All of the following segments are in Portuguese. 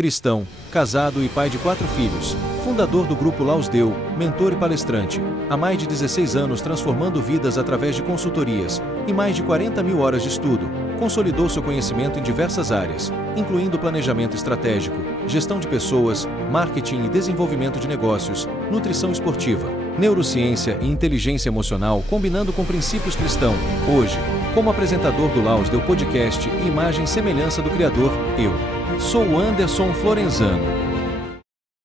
cristão, casado e pai de 4 filhos, fundador do Grupo Laus Deu, mentor e palestrante, há mais de 16 anos transformando vidas através de consultorias e mais de 40 mil horas de estudo, consolidou seu conhecimento em diversas áreas, incluindo planejamento estratégico, gestão de pessoas, marketing e desenvolvimento de negócios, nutrição esportiva, neurociência e inteligência emocional combinando com princípios cristãos. Hoje, como apresentador do Laus Deu Podcast e imagem e semelhança do Criador, eu sou o Anderson Florenzano.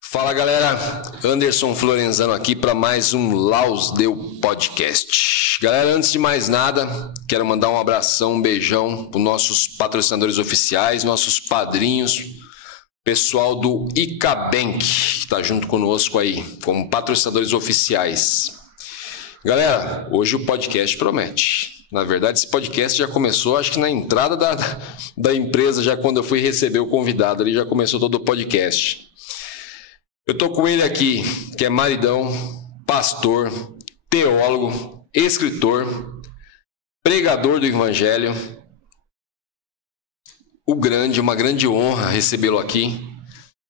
Fala galera, Anderson Florenzano aqui para mais um Laus Deu Podcast. Galera, antes de mais nada, quero mandar um abração, um beijão para os nossos patrocinadores oficiais, nossos padrinhos, pessoal do Icabank, que está junto conosco aí, como patrocinadores oficiais. Galera, hoje o podcast promete. Na verdade, esse podcast já começou, acho que na entrada da empresa, já quando eu fui receber o convidado ali, já começou todo o podcast. Eu tô com ele aqui, que é maridão, pastor, teólogo, escritor, pregador do evangelho. Uma grande honra recebê-lo aqui,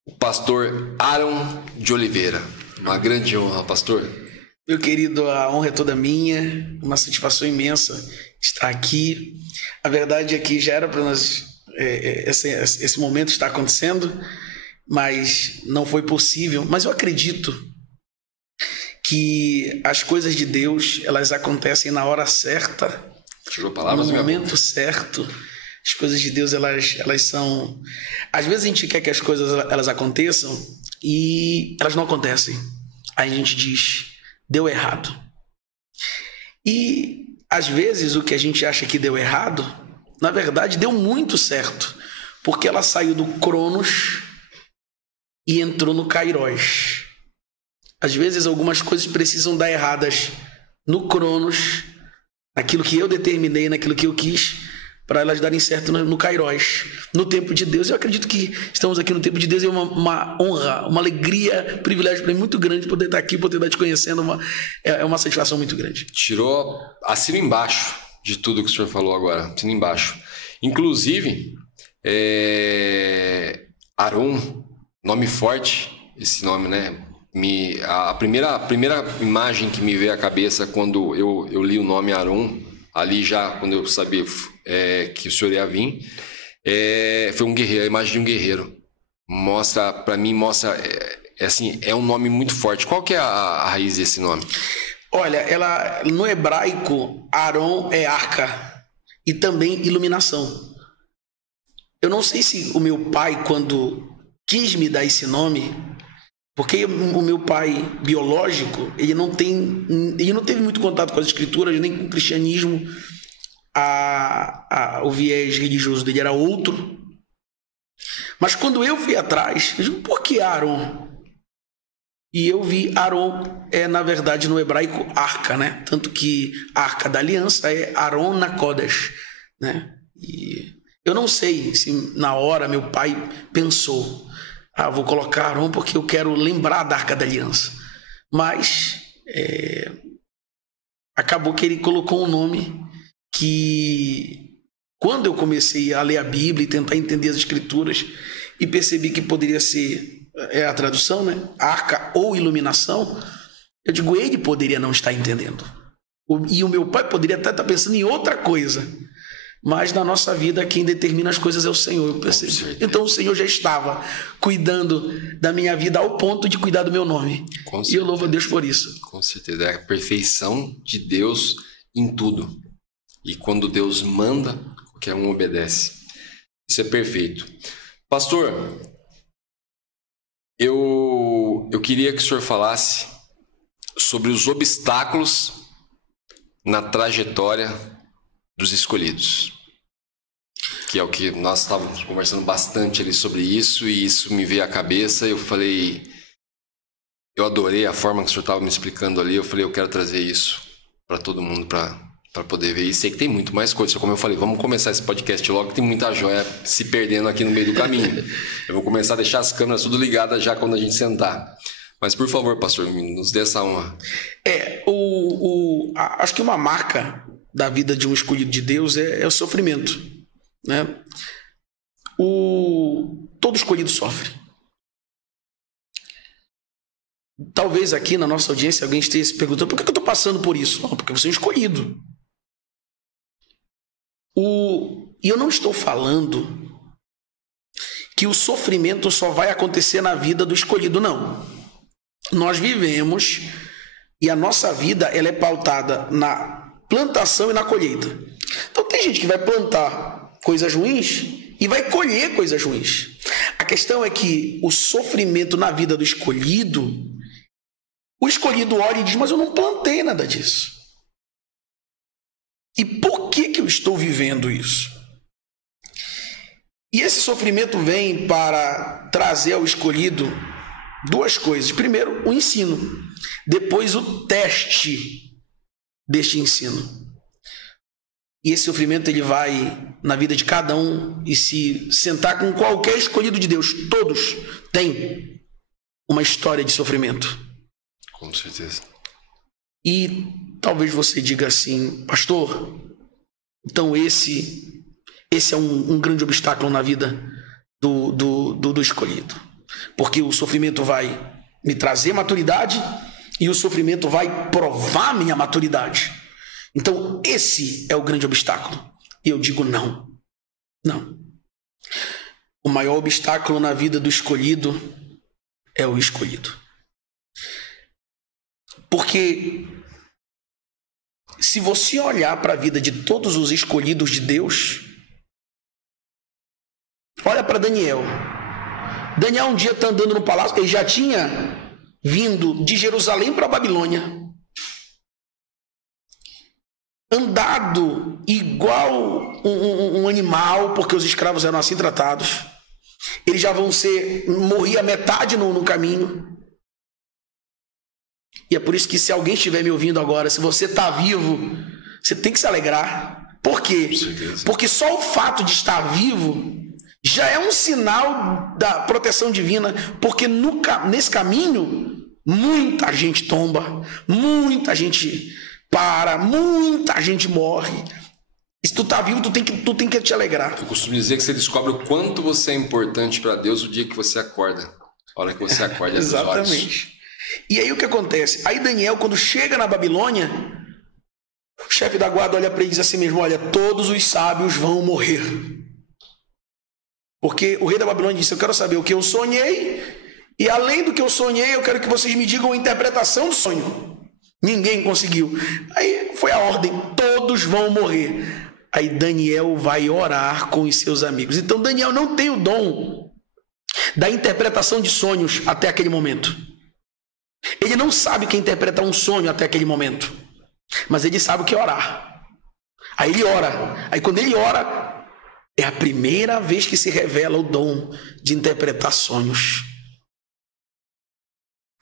o pastor Aaron de Oliveira. Uma grande honra, pastor. Meu querido, a honra é toda minha, uma satisfação imensa estar aqui. A verdade é que já era para nós, esse momento estar acontecendo, mas não foi possível. Mas eu acredito que as coisas de Deus, elas acontecem na hora certa, no momento certo. As coisas de Deus, elas são... Às vezes a gente quer que as coisas elas aconteçam e elas não acontecem. Aí a gente diz... deu errado. E às vezes o que a gente acha que deu errado, na verdade deu muito certo, porque ela saiu do Cronos e entrou no Kairos. Às vezes algumas coisas precisam dar erradas no Cronos, naquilo que eu determinei, naquilo que eu quis, para elas darem certo no Kairos, no tempo de Deus. Eu acredito que estamos aqui no tempo de Deus e é uma honra, uma alegria, privilégio para mim muito grande poder estar aqui, poder estar te conhecendo, é uma satisfação muito grande. Tirou assino embaixo de tudo que o senhor falou agora, assino embaixo. Inclusive, Aaron, nome forte, esse nome, né? A primeira imagem que me veio à cabeça quando eu li o nome Aaron, ali já, quando eu sabia que o senhor ia vir, foi um guerreiro, a imagem de um guerreiro. Para mim, é um nome muito forte. Qual que é a raiz desse nome? Olha, no hebraico, Aaron é arca e também iluminação. Eu não sei se o meu pai, quando quis me dar esse nome, porque o meu pai biológico, ele não teve muito contato com as escrituras, nem com o cristianismo, o viés religioso dele era outro. Mas quando eu fui atrás, eu digo, por que Aaron? E eu vi Aaron na verdade, no hebraico, arca, né? Tanto que a arca da aliança é Aaron na Kodesh, né? E eu não sei se na hora meu pai pensou, vou colocar Aaron porque eu quero lembrar da Arca da Aliança. Mas acabou que ele colocou um nome que, quando eu comecei a ler a Bíblia e tentar entender as Escrituras, e percebi que poderia ser a tradução, né? Arca ou iluminação, eu digo, ele poderia não estar entendendo. E o meu pai poderia até estar pensando em outra coisa. Mas na nossa vida, quem determina as coisas é o Senhor, eu percebi. Então o Senhor já estava cuidando da minha vida ao ponto de cuidar do meu nome. E eu louvo a Deus por isso. Com certeza, é a perfeição de Deus em tudo. E quando Deus manda, qualquer um obedece. Isso é perfeito. Pastor, eu queria que o senhor falasse sobre os obstáculos na trajetória dos escolhidos, que é o que nós estávamos conversando bastante ali sobre isso, e isso me veio à cabeça. Eu falei, eu adorei a forma que o senhor estava me explicando ali. Eu falei, eu quero trazer isso para todo mundo, para poder ver. E sei que tem muito mais coisa. Como eu falei, vamos começar esse podcast logo, que tem muita joia se perdendo aqui no meio do caminho. Eu vou começar a deixar as câmeras tudo ligadas já quando a gente sentar. Mas por favor, pastor, nos dê essa honra. Acho que uma marca da vida de um escolhido de Deus é o sofrimento, né? O todo escolhido sofre. Talvez aqui na nossa audiência alguém esteja se perguntando: por que eu estou passando por isso? Não, porque você é um escolhido. E eu não estou falando que o sofrimento só vai acontecer na vida do escolhido, não. Nós vivemos e a nossa vida ela é pautada na plantação e na colheita. Então tem gente que vai plantar coisas ruins e vai colher coisas ruins. A questão é que o sofrimento na vida do escolhido, o escolhido olha e diz: mas eu não plantei nada disso. E por que eu estou vivendo isso? E esse sofrimento vem para trazer ao escolhido duas coisas. Primeiro, o ensino. Depois, o teste deste ensino. E esse sofrimento ele vai na vida de cada um e se sentar com qualquer escolhido de Deus. Todos têm uma história de sofrimento. Com certeza. E talvez você diga assim: pastor, então esse é um grande obstáculo na vida do escolhido. Porque o sofrimento vai me trazer maturidade e o sofrimento vai provar minha maturidade. Então esse é o grande obstáculo. E eu digo não. Não. O maior obstáculo na vida do escolhido é o escolhido. Porque se você olhar para a vida de todos os escolhidos de Deus, olha para Daniel. Daniel um dia está andando no palácio, ele já tinha vindo de Jerusalém para a Babilônia, andado igual um animal, porque os escravos eram assim tratados. Eles já vão morrer a metade no caminho. E é por isso que se alguém estiver me ouvindo agora, se você está vivo, você tem que se alegrar. Por quê? Porque só o fato de estar vivo já é um sinal da proteção divina, porque nesse caminho muita gente tomba, muita gente para, muita gente morre. E se tu tá vivo, tu tem que te alegrar. Eu costumo dizer que você descobre o quanto você é importante para Deus o dia que você acorda. A hora que você acorda. Exatamente. E aí o que acontece? Aí Daniel, quando chega na Babilônia, o chefe da guarda olha para ele e diz assim mesmo: olha, todos os sábios vão morrer. Porque o rei da Babilônia disse: eu quero saber o que eu sonhei, e além do que eu sonhei, eu quero que vocês me digam a interpretação do sonho. Ninguém conseguiu. Aí foi a ordem: todos vão morrer. Aí Daniel vai orar com os seus amigos. Então Daniel não tem o dom da interpretação de sonhos até aquele momento. Ele não sabe que interpretar um sonho até aquele momento, mas ele sabe o que é orar. Aí ele ora. Aí quando ele ora, é a primeira vez que se revela o dom de interpretar sonhos.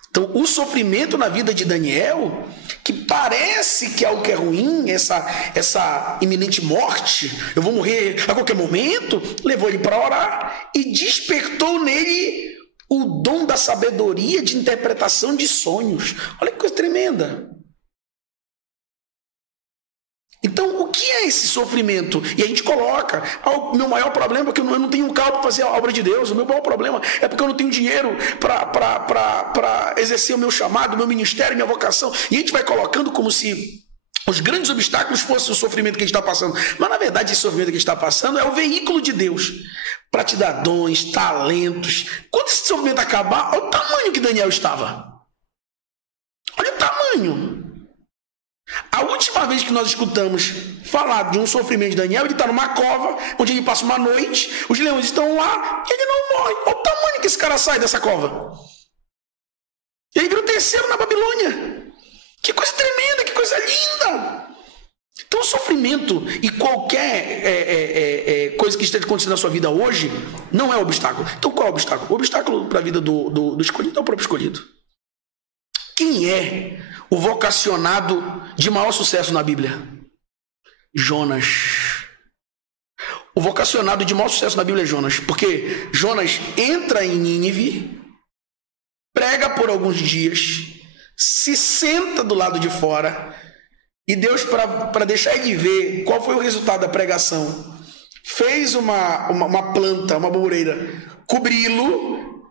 Então o sofrimento na vida de Daniel, que parece que é algo que é ruim, essa iminente morte, eu vou morrer a qualquer momento, levou ele para orar e despertou nele o dom da sabedoria de interpretação de sonhos. Olha que coisa tremenda. Então, o que é esse sofrimento? E a gente coloca: o meu maior problema é que eu não tenho um carro para fazer a obra de Deus. O meu maior problema é porque eu não tenho dinheiro para exercer o meu chamado, o meu ministério, minha vocação. E a gente vai colocando como se os grandes obstáculos fossem o sofrimento que a gente está passando. Mas, na verdade, esse sofrimento que a gente está passando é o veículo de Deus para te dar dons, talentos. Quando esse sofrimento acabar, olha o tamanho que Daniel estava. Olha o tamanho. A última vez que nós escutamos falar de um sofrimento de Daniel, ele está numa cova, onde ele passa uma noite, os leões estão lá, e ele não morre. Olha o tamanho que esse cara sai dessa cova. Ele vira o terceiro na Babilônia. Que coisa tremenda, que coisa linda. Então o sofrimento e qualquer coisa que esteja acontecendo na sua vida hoje não é obstáculo. Então qual é o obstáculo? O obstáculo para a vida do escolhido é o próprio escolhido. Quem é o vocacionado de maior sucesso na Bíblia? Jonas. O vocacionado de maior sucesso na Bíblia é Jonas, porque Jonas entra em Nínive, prega por alguns dias, se senta do lado de fora, e Deus, para deixar ele ver qual foi o resultado da pregação, fez uma planta, uma moreira, cobri-lo,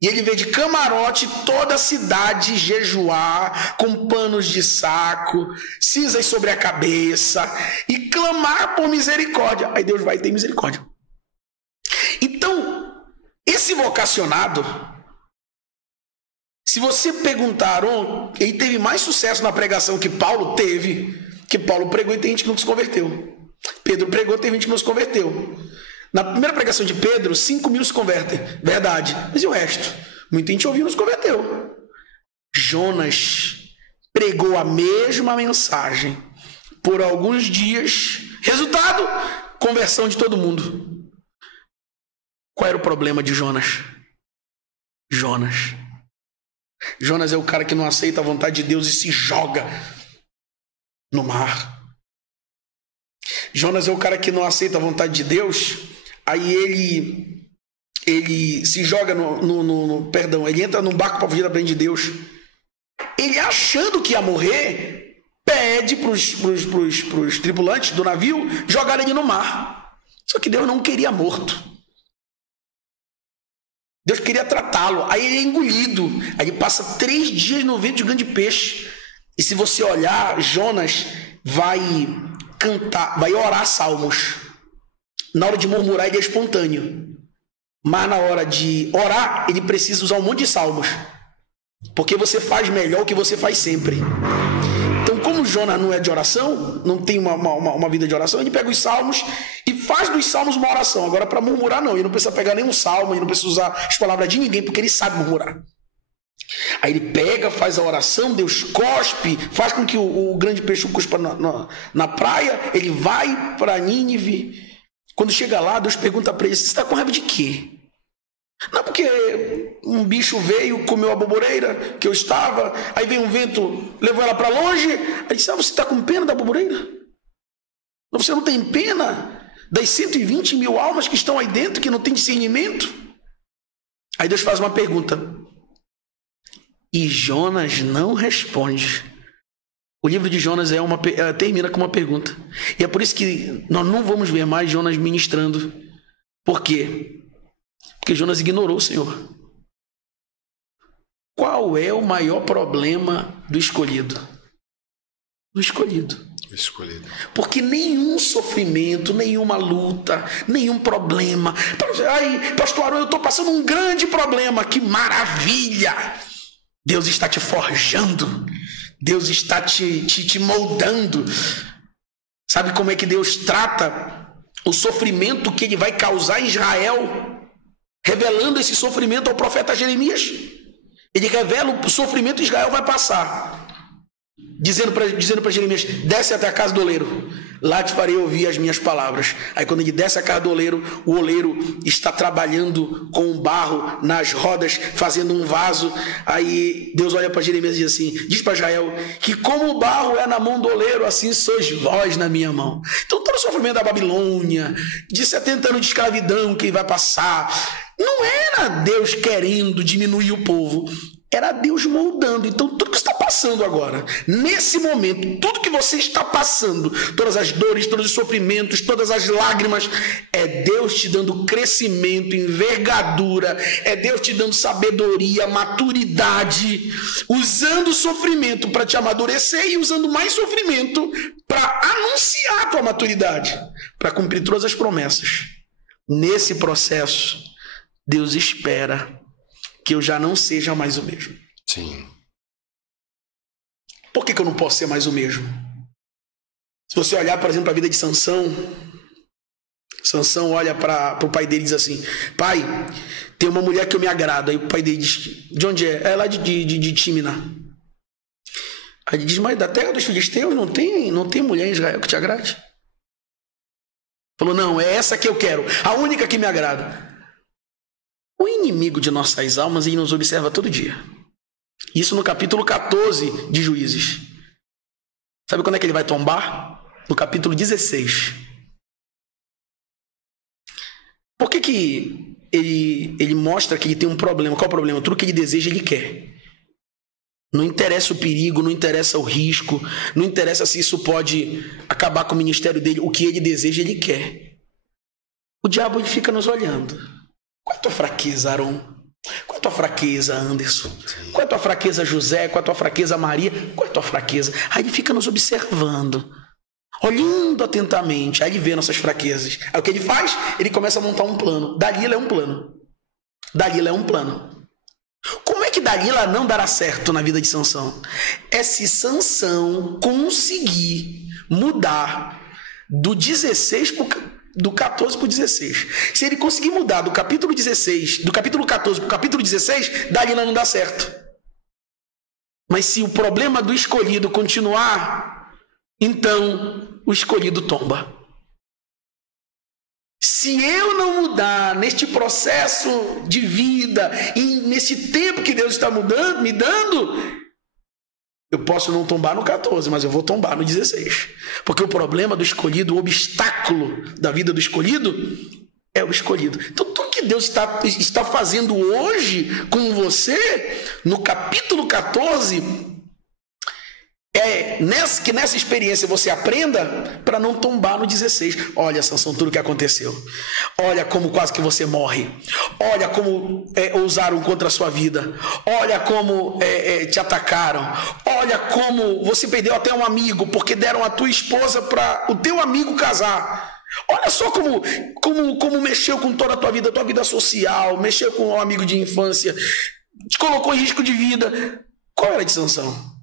e ele vê de camarote toda a cidade jejuar, com panos de saco, cinzas sobre a cabeça, e clamar por misericórdia. Aí Deus vai ter misericórdia. Então, esse vocacionado, se você perguntar, ele teve mais sucesso na pregação que Paulo teve, que Paulo pregou e tem gente que não se converteu. Pedro pregou, tem gente que não se converteu. Na primeira pregação de Pedro, 5.000 se convertem. Verdade. Mas e o resto? Muita gente ouviu e não se converteu. Jonas pregou a mesma mensagem por alguns dias. Resultado? Conversão de todo mundo. Qual era o problema de Jonas? Jonas é o cara que não aceita a vontade de Deus e se joga no mar. Jonas é o cara que não aceita a vontade de Deus, aí ele se joga ele entra num barco para fugir da presença de Deus. Ele, achando que ia morrer, pede para os tripulantes do navio jogarem ele no mar. Só que Deus não queria morto. Deus queria tratá-lo. Aí ele é engolido. Aí ele passa 3 dias no ventre de um grande peixe. E se você olhar, Jonas vai cantar, vai orar salmos. Na hora de murmurar, ele é espontâneo. Mas na hora de orar, ele precisa usar um monte de salmos. Porque você faz melhor o que você faz sempre. Então, como Jonas não é de oração, não tem uma vida de oração, ele pega os salmos e faz dos salmos uma oração. Agora, para murmurar, não. Ele não precisa pegar nenhum salmo, ele não precisa usar as palavras de ninguém, porque ele sabe murmurar. Aí ele pega, faz a oração, Deus cospe, faz com que o grande peixe cuspa na praia, ele vai para Nínive. Quando chega lá, Deus pergunta para ele: você está com raiva de quê? Não, porque um bicho veio, comeu a boboreira que eu estava, aí veio um vento, levou ela para longe. Aí disse: você está com pena da boboreira? Você não tem pena das 120.000 almas que estão aí dentro, que não tem discernimento? Aí Deus faz uma pergunta. E Jonas não responde. O livro de Jonas termina com uma pergunta. E é por isso que nós não vamos ver mais Jonas ministrando. Por quê? Porque Jonas ignorou o Senhor. Qual é o maior problema do escolhido? Do escolhido. Porque nenhum sofrimento, nenhuma luta, nenhum problema. Ai, pastor Aron, eu estou passando um grande problema. Que maravilha! Deus está te forjando. Deus está te moldando. Sabe como é que Deus trata o sofrimento que ele vai causar em Israel? Revelando esse sofrimento ao profeta Jeremias. Ele revela o sofrimento que Israel vai passar. Dizendo para Jeremias: desce até a casa do oleiro, lá te farei ouvir as minhas palavras. Aí quando ele desce a casa do oleiro, o oleiro está trabalhando com o barro nas rodas, fazendo um vaso. Aí Deus olha para Jeremias e diz assim: diz para Israel que como o barro é na mão do oleiro, assim sois vós na minha mão. Então todo o sofrimento da Babilônia, de 70 anos de escravidão que ele vai passar, não era Deus querendo diminuir o povo, era Deus moldando. Então tudo que está passando agora, nesse momento, tudo que você está passando, todas as dores, todos os sofrimentos, todas as lágrimas, é Deus te dando crescimento, envergadura, é Deus te dando sabedoria, maturidade, usando o sofrimento para te amadurecer e usando mais sofrimento para anunciar a tua maturidade, para cumprir todas as promessas. Nesse processo, Deus espera que eu já não seja mais o mesmo. Sim. Por que eu não posso ser mais o mesmo? Se você olhar, por exemplo, para a vida de Sansão, Sansão olha para o pai dele e diz assim: pai, tem uma mulher que eu me agrado. Aí o pai dele diz: de onde é? É lá de Tímina. Aí ele diz: mas da terra dos filisteus não tem mulher em Israel que te agrade? Falou: não, é essa que eu quero, a única que me agrada. O inimigo de nossas almas, ele nos observa todo dia. Isso no capítulo 14 de Juízes. Sabe quando é que ele vai tombar? No capítulo 16. Por que ele mostra que ele tem um problema? Qual é o problema? Tudo que ele deseja, ele quer. Não interessa o perigo, não interessa o risco, não interessa se isso pode acabar com o ministério dele. O que ele deseja, ele quer. O diabo, ele fica nos olhando. Qual é a tua fraqueza, Aaron? Qual é a tua fraqueza, Anderson? Qual é a tua fraqueza, José? Qual é a tua fraqueza, Maria? Qual é a tua fraqueza? Aí ele fica nos observando, olhando atentamente. Aí ele vê nossas fraquezas. Aí o que ele faz? Ele começa a montar um plano. Dalila é um plano. Dalila é um plano. Como é que Dalila não dará certo na vida de Sansão? É se Sansão conseguir mudar do 16 do 14 para o 16. Se ele conseguir mudar do capítulo 16, do capítulo 14 para o capítulo 16, Dalila não dá certo. Mas se o problema do escolhido continuar, então o escolhido tomba. Se eu não mudar neste processo de vida e nesse tempo que Deus está me dando, eu posso não tombar no 14, mas eu vou tombar no 16. Porque o problema do escolhido, o obstáculo da vida do escolhido é o escolhido. Então tudo que Deus está fazendo hoje com você, no capítulo 14, que nessa experiência você aprenda para não tombar no 16. Olha, Sansão, tudo o que aconteceu. Olha como quase que você morre. Olha como ousaram contra a sua vida. Olha como te atacaram. Olha como você perdeu até um amigo porque deram a tua esposa para o teu amigo casar. Olha só como mexeu com toda a tua vida social, mexeu com um amigo de infância, te colocou em risco de vida. Qual era de Sansão?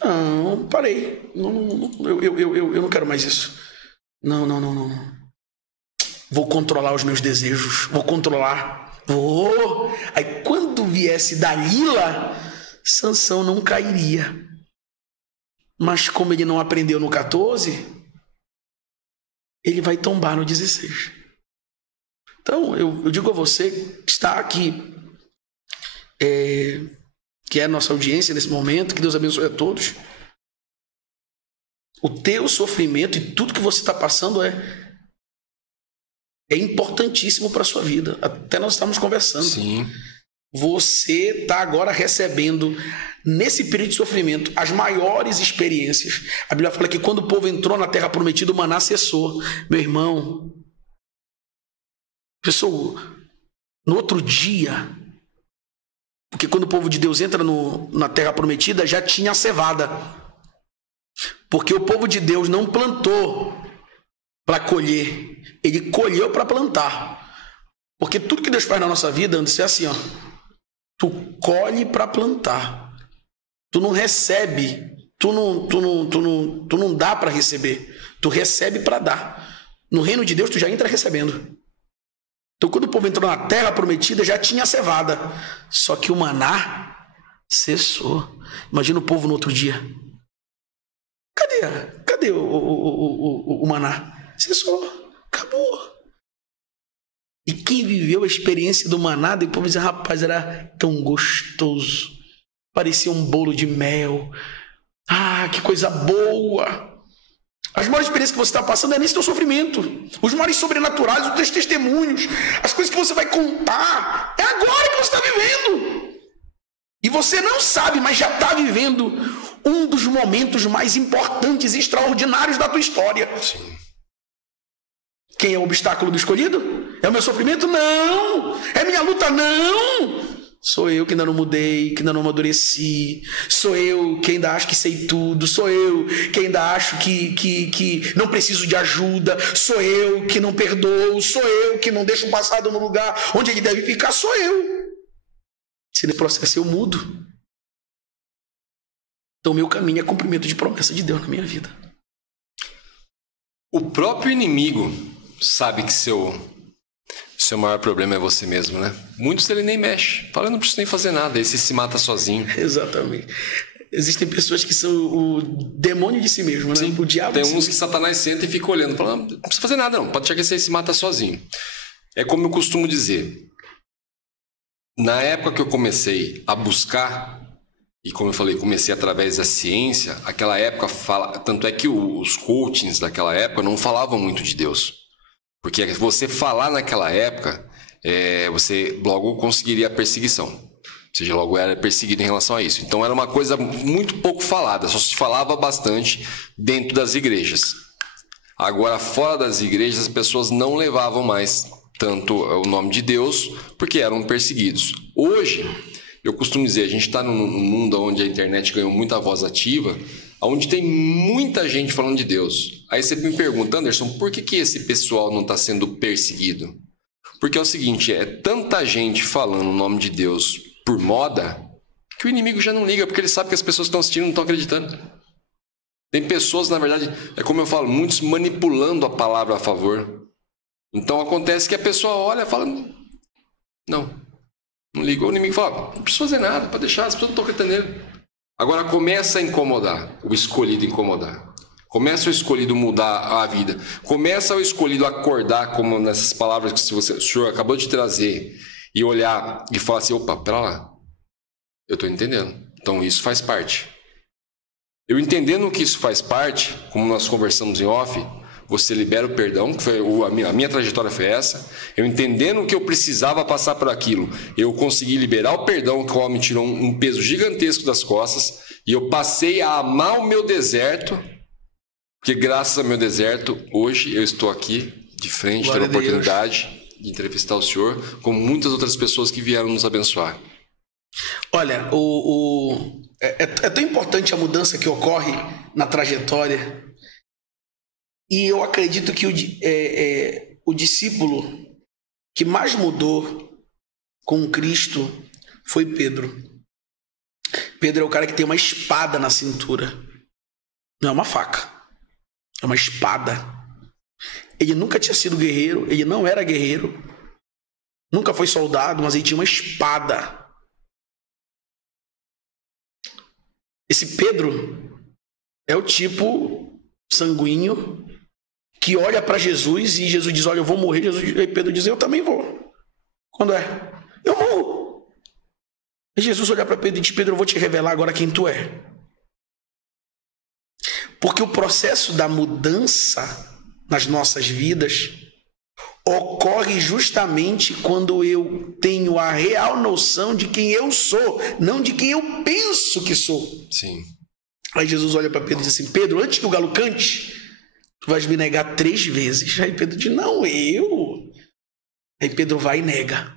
Não, parei. Eu não quero mais isso. Não. Vou controlar os meus desejos. Vou controlar. Aí quando viesse Dalila, Sansão não cairia. Mas como ele não aprendeu no 14, ele vai tombar no 16. Então eu digo a você que está aqui, que é a nossa audiência nesse momento, que Deus abençoe a todos. O teu sofrimento e tudo que você está passando é importantíssimo para a sua vida. Até nós estamos conversando. Sim. Você está agora recebendo, nesse período de sofrimento, as maiores experiências. A Bíblia fala que quando o povo entrou na terra prometida, o maná cessou. Meu irmão, pessoal, no outro dia, porque quando o povo de Deus entra na terra prometida, já tinha a cevada. Porque o povo de Deus não plantou para colher, ele colheu para plantar. Porque tudo que Deus faz na nossa vida, Anderson, é assim, ó. Tu colhe para plantar. Tu não recebe, tu não dá para receber. Tu recebe para dar. No reino de Deus tu já entra recebendo. Então quando o povo entrou na terra prometida, já tinha a cevada. Só que o maná cessou. Imagina o povo no outro dia. Cadê o maná? Cessou. Acabou. E quem viveu a experiência do maná, depois diz, rapaz, era tão gostoso. Parecia um bolo de mel. Ah, que coisa boa. As maiores experiências que você está passando é nesse teu sofrimento. Os maiores sobrenaturais, os teus testemunhos, as coisas que você vai contar, é agora que você está vivendo. E você não sabe, mas já está vivendo um dos momentos mais importantes e extraordinários da tua história. Sim. Quem é o obstáculo do escolhido? É o meu sofrimento? Não! É minha luta? Não! Sou eu que ainda não mudei, que ainda não amadureci. Sou eu que ainda acho que sei tudo. Sou eu que ainda acho que não preciso de ajuda. Sou eu que não perdoo. Sou eu que não deixo o passado no lugar onde ele deve ficar. Sou eu. Se nesse processo eu mudo, então o meu caminho é cumprimento de promessa de Deus na minha vida. O próprio inimigo sabe que seu maior problema é você mesmo, né? Muitos ele nem mexe. Fala, eu não preciso nem fazer nada. Esse se mata sozinho. Exatamente. Existem pessoas que são o demônio de si mesmo, né? Sim. O diabo Tem de si uns mesmo. que Satanás senta e fica olhando. Fala, não precisa fazer nada não. Pode achar que esse aí se mata sozinho. É como eu costumo dizer. Na época que eu comecei a buscar, e como eu falei, comecei através da ciência, aquela época, tanto é que os coachings daquela época não falavam muito de Deus. Porque você falar naquela época, você logo conseguiria a perseguição. Ou seja, logo era perseguido em relação a isso. Então era uma coisa muito pouco falada, só se falava bastante dentro das igrejas. Agora, fora das igrejas, as pessoas não levavam mais tanto o nome de Deus, porque eram perseguidos. Hoje, eu costumo dizer, a gente está num mundo onde a internet ganhou muita voz ativa, onde tem muita gente falando de Deus. Aí você me pergunta, Anderson, por que esse pessoal não está sendo perseguido? Porque é o seguinte, é tanta gente falando o nome de Deus por moda, que o inimigo já não liga, porque ele sabe que as pessoas que estão assistindo não estão acreditando. Tem pessoas, na verdade, é como eu falo, muitos manipulando a palavra a favor. Então acontece que a pessoa olha e fala, não liga. O inimigo fala, não precisa fazer nada, pode deixar, as pessoas não estão acreditando. Agora começa a incomodar, o escolhido incomodar. Começa o escolhido mudar a vida. Começa o escolhido acordar, como nessas palavras que o senhor acabou de trazer, e olhar e falar assim, opa, pera lá, eu estou entendendo. Então isso faz parte. Eu entendendo que isso faz parte, como nós conversamos em off, você libera o perdão, que foi a minha trajetória foi essa. Eu entendendo que eu precisava passar por aquilo, eu consegui liberar o perdão, que o homem tirou um peso gigantesco das costas, e eu passei a amar o meu deserto, porque graças ao meu deserto, hoje eu estou aqui de frente, tendo a oportunidade de entrevistar o senhor, como muitas outras pessoas que vieram nos abençoar. Olha, é tão importante a mudança que ocorre na trajetória. E eu acredito que o discípulo que mais mudou com Cristo foi Pedro. Pedro é o cara que tem uma espada na cintura. Não é uma faca. É uma espada. Ele nunca tinha sido guerreiro. Ele não era guerreiro. Nunca foi soldado, mas ele tinha uma espada. Esse Pedro é o tipo sanguíneo que olha para Jesus e Jesus diz, olha, eu vou morrer. E Pedro diz, eu também vou. Quando é? Eu morro. E Jesus olha para Pedro e diz, Pedro, eu vou te revelar agora quem tu é. Porque o processo da mudança nas nossas vidas ocorre justamente quando eu tenho a real noção de quem eu sou, não de quem eu penso que sou. Sim. Aí Jesus olha para Pedro e diz assim, Pedro, antes que o galo cante, tu vais me negar 3 vezes. Aí Pedro diz, não, eu. Aí Pedro vai e nega.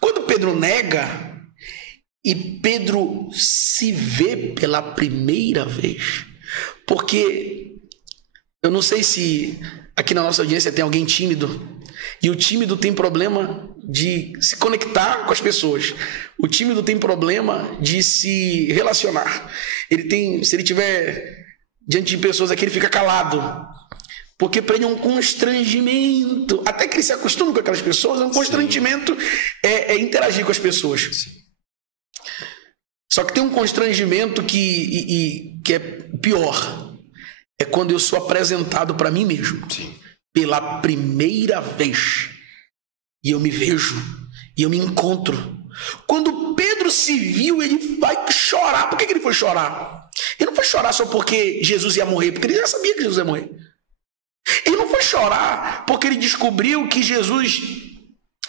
Quando Pedro nega, e Pedro se vê pela primeira vez, porque eu não sei se aqui na nossa audiência tem alguém tímido, e o tímido tem problema de se conectar com as pessoas. O tímido tem problema de se relacionar. Se ele tiver diante de pessoas aqui, ele fica calado. Porque para ele é um constrangimento. Até que ele se acostume com aquelas pessoas, é um constrangimento interagir com as pessoas. Sim. Só que tem um constrangimento que é pior. É quando eu sou apresentado para mim mesmo. Sim. Pela primeira vez. E eu me vejo. E eu me encontro. Quando Pedro se viu, ele vai chorar. Por que ele foi chorar? Ele não foi chorar só porque Jesus ia morrer. Porque ele já sabia que Jesus ia morrer. Ele não foi chorar porque ele descobriu que Jesus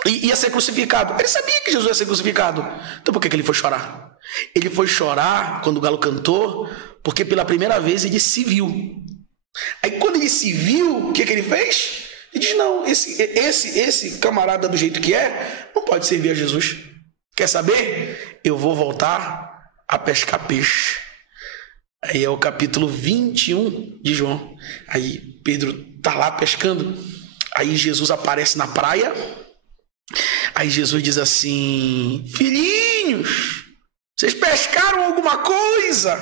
ia ser crucificado. Ele sabia que Jesus ia ser crucificado. Então por que ele foi chorar? Ele foi chorar quando o galo cantou, porque pela primeira vez ele se viu. Aí quando ele se viu, o que ele fez? Ele diz, não, esse camarada do jeito que é, não pode servir a Jesus. Quer saber? Eu vou voltar a pescar peixe. Aí é o capítulo 21 de João. Aí Pedro tá lá pescando. Aí Jesus aparece na praia. Aí Jesus diz assim, filhinhos, vocês pescaram alguma coisa?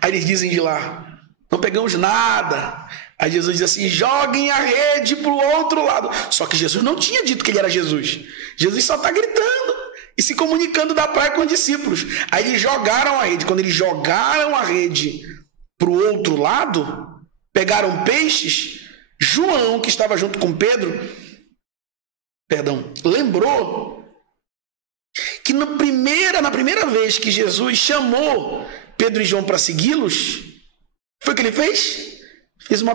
Aí eles dizem de lá, não pegamos nada. Aí Jesus diz assim, joguem a rede pro outro lado. Só que Jesus não tinha dito que ele era Jesus. Jesus só está gritando e se comunicando da praia com os discípulos. Aí eles jogaram a rede. Quando eles jogaram a rede pro outro lado, pegaram peixes. João, que estava junto com Pedro, lembrou que na primeira vez que Jesus chamou Pedro e João para segui-los, foi o que ele fez? Fez a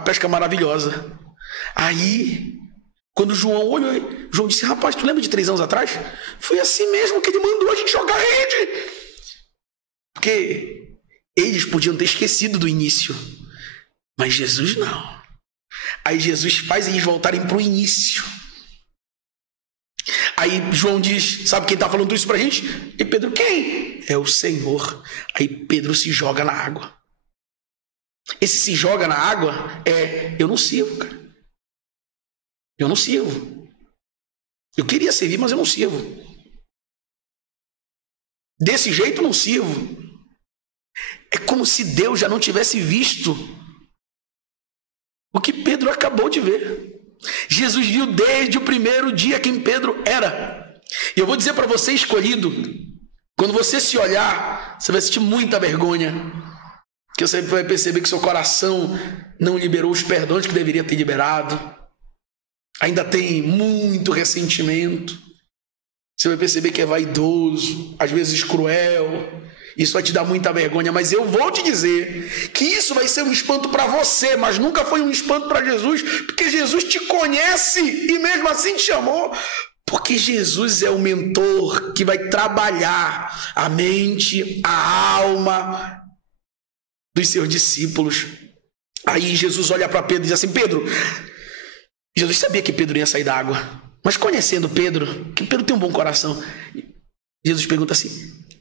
pesca maravilhosa. Aí, quando João olhou, João disse, rapaz, tu lembra de 3 anos atrás? Foi assim mesmo que ele mandou a gente jogar a rede. Porque eles podiam ter esquecido do início, mas Jesus não. Aí Jesus faz eles voltarem para o início. Aí João diz, sabe quem está falando isso para a gente? E Pedro, quem? É o Senhor. Aí Pedro se joga na água. Esse se joga na água eu não sirvo, cara. Eu não sirvo. Eu queria servir, mas eu não sirvo. Desse jeito eu não sirvo. É como se Deus já não tivesse visto o que Pedro acabou de ver. Jesus viu desde o primeiro dia quem Pedro era. E eu vou dizer para você, escolhido, quando você se olhar, você vai sentir muita vergonha. Porque você vai perceber que seu coração não liberou os perdões que deveria ter liberado. Ainda tem muito ressentimento. Você vai perceber que é vaidoso, às vezes cruel. Isso vai te dar muita vergonha, mas eu vou te dizer que isso vai ser um espanto para você, mas nunca foi um espanto para Jesus, porque Jesus te conhece e mesmo assim te chamou, porque Jesus é o mentor que vai trabalhar a mente, a alma dos seus discípulos. Aí Jesus olha para Pedro e diz assim, Pedro, Jesus sabia que Pedro ia sair da água, mas conhecendo Pedro, que Pedro tem um bom coração, Jesus pergunta assim,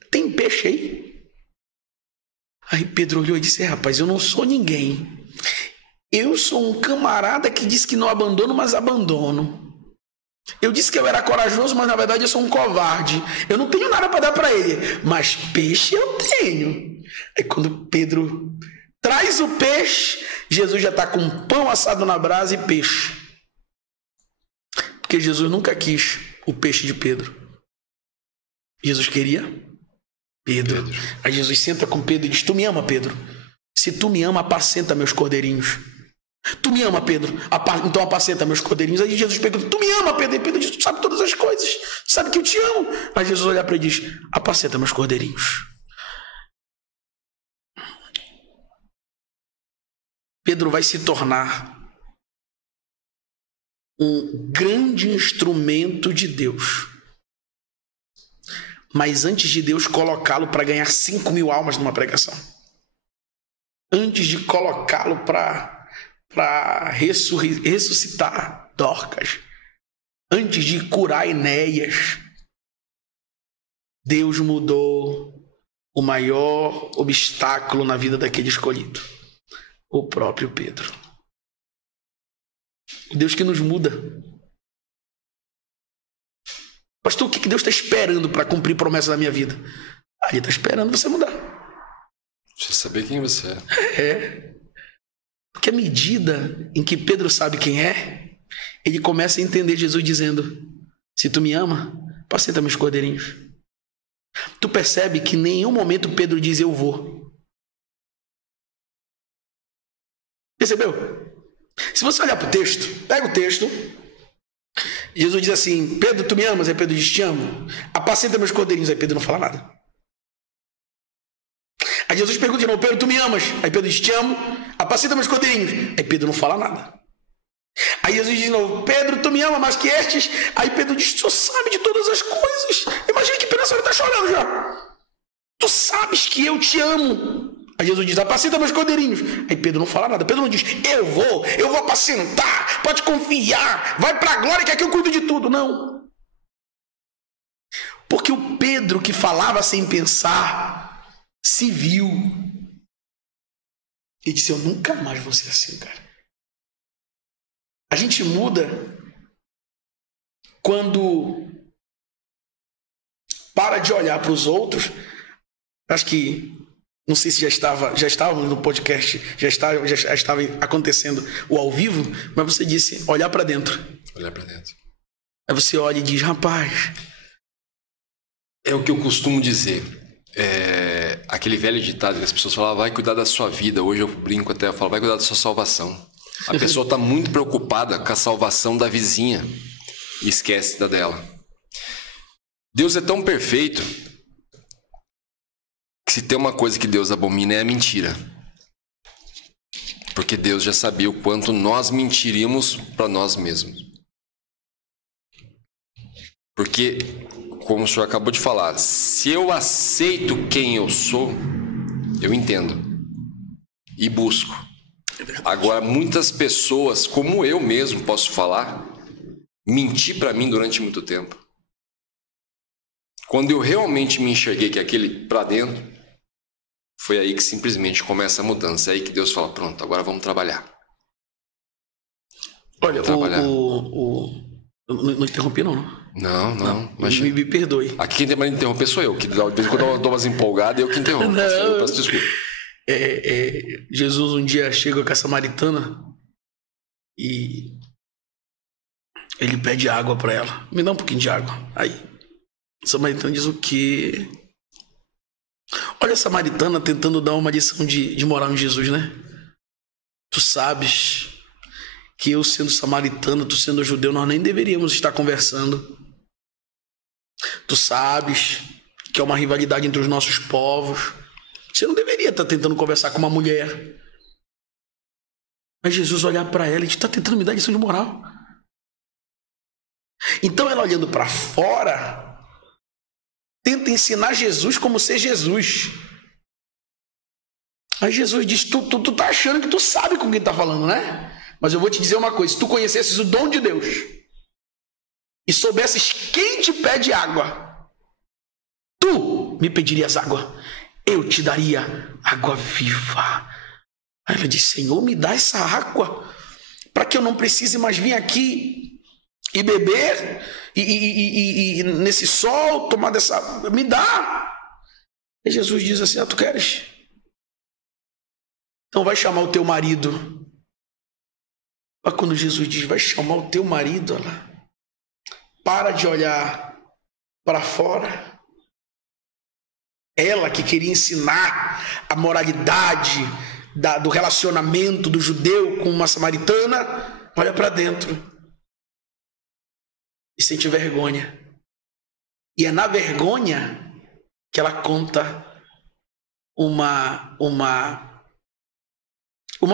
tem peixe aí? Aí Pedro olhou e disse, rapaz, eu não sou ninguém. Eu sou um camarada que disse que não abandono, mas abandono. Eu disse que eu era corajoso, mas na verdade eu sou um covarde. Eu não tenho nada para dar para ele, mas peixe eu tenho. Aí quando Pedro traz o peixe, Jesus já está com pão assado na brasa e peixe. Porque Jesus nunca quis o peixe de Pedro. Jesus queria Pedro. Aí Jesus senta com Pedro e diz, tu me ama, Pedro? Se tu me ama, apacenta meus cordeirinhos. Tu me ama, Pedro? Então apacenta meus cordeirinhos. Aí Jesus pergunta, tu me ama, Pedro? E Pedro diz, tu sabe todas as coisas, tu sabe que eu te amo. Aí Jesus olha para ele e diz, apacenta meus cordeirinhos. Pedro vai se tornar um grande instrumento de Deus. Mas antes de Deus colocá-lo para ganhar 5.000 almas numa pregação, antes de colocá-lo para ressuscitar Dorcas, antes de curar Enéas, Deus mudou o maior obstáculo na vida daquele escolhido, o próprio Pedro. Deus que nos muda. Pastor, o que Deus está esperando para cumprir promessa na minha vida? Ele está esperando você mudar. Você saber quem você é. É. Porque à medida em que Pedro sabe quem é, ele começa a entender Jesus dizendo, se tu me ama, apacenta meus cordeirinhos. Tu percebe que em nenhum momento Pedro diz eu vou. Percebeu? Se você olhar para o texto, pega o texto, Jesus diz assim, Pedro, tu me amas? Aí Pedro diz, te amo. Apacenta meus cordeirinhos. Aí Pedro não fala nada. Aí Jesus pergunta de novo, Pedro, tu me amas? Aí Pedro diz, te amo. Apacenta meus cordeirinhos. Aí Pedro não fala nada. Aí Jesus diz de novo, Pedro, tu me ama mais que estes? Aí Pedro diz, tu sabe de todas as coisas. Imagina que Pedro está chorando já. Tu sabes que eu te amo. Aí Jesus diz, apacenta meus cordeirinhos. Aí Pedro não fala nada. Pedro não diz, eu vou apacentar, pode confiar, vai para a glória que aqui eu cuido de tudo. Não. Porque o Pedro que falava sem pensar, se viu. E disse, eu nunca mais vou ser assim, cara. A gente muda quando para de olhar para os outros. Acho que não sei se já estava no podcast, já estava acontecendo o ao vivo, mas você disse olhar para dentro. Olhar para dentro. Aí você olha e diz, rapaz. É o que eu costumo dizer. Aquele velho ditado que as pessoas falam, vai cuidar da sua vida. Hoje eu brinco até, eu falo, vai cuidar da sua salvação. A pessoa está muito preocupada com a salvação da vizinha e esquece da dela. Deus é tão perfeito que se tem uma coisa que Deus abomina é a mentira. Porque Deus já sabia o quanto nós mentiríamos para nós mesmos. Porque, como o senhor acabou de falar, se eu aceito quem eu sou, eu entendo e busco. Agora, muitas pessoas, como eu mesmo posso falar, menti para mim durante muito tempo. Quando eu realmente me enxerguei que aquele para dentro, foi aí que simplesmente começa a mudança. É aí que Deus fala, pronto, agora vamos trabalhar. Olha, não interrompi não. Não. Mas me perdoe. Aqui quem tem mais de interromper sou eu, que de vez em quando eu dou umas empolgadas e eu que interrompo. Eu peço desculpa. Jesus um dia chega com a samaritana e ele pede água para ela. Me dá um pouquinho de água. Aí, a samaritana diz o quê? Olha a samaritana tentando dar uma lição de moral em Jesus, né? Tu sabes que eu sendo samaritano, tu sendo judeu, nós nem deveríamos estar conversando. Tu sabes que é uma rivalidade entre os nossos povos. Você não deveria estar tentando conversar com uma mulher. Mas Jesus olhar para ela e diz, está tentando me dar lição de moral. Então ela olhando para fora, tenta ensinar Jesus como ser Jesus. Aí Jesus diz, tu tá achando que tu sabe com quem tá falando, né? Mas eu vou te dizer uma coisa, se tu conhecesses o dom de Deus e soubesses quem te pede água, tu me pedirias água, eu te daria água viva. Aí ela diz, Senhor, me dá essa água para que eu não precise mais vir aqui e beber e nesse sol tomar dessa... Me dá. E Jesus diz assim, tu queres? Então vai chamar o teu marido. Mas quando Jesus diz, vai chamar o teu marido, ela para de olhar para fora. Ela que queria ensinar a moralidade do relacionamento do judeu com uma samaritana, olha para dentro e sente vergonha. E é na vergonha que ela conta uma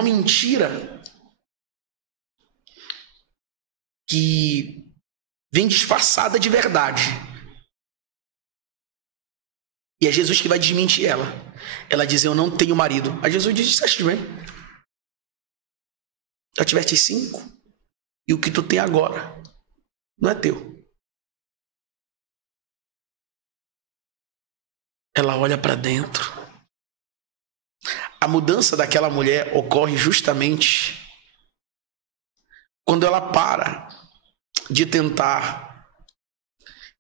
mentira que vem disfarçada de verdade. E é Jesus que vai desmentir ela. Ela diz, eu não tenho marido. Aí Jesus diz, disseste bem. Já tiveste 5. E o que tu tem agora não é teu. Ela olha para dentro. A mudança daquela mulher ocorre justamente quando ela para de tentar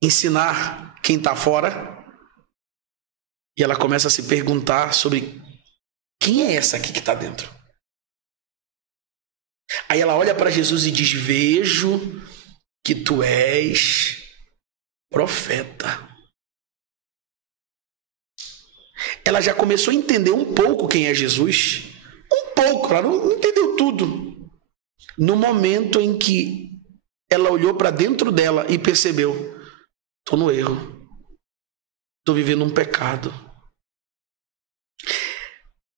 ensinar quem está fora. E ela começa a se perguntar sobre quem é essa aqui que está dentro. Aí ela olha para Jesus e diz, vejo que tu és profeta. Ela já começou a entender um pouco quem é Jesus. Um pouco, ela não entendeu tudo. No momento em que ela olhou para dentro dela e percebeu, estou no erro. Estou vivendo um pecado.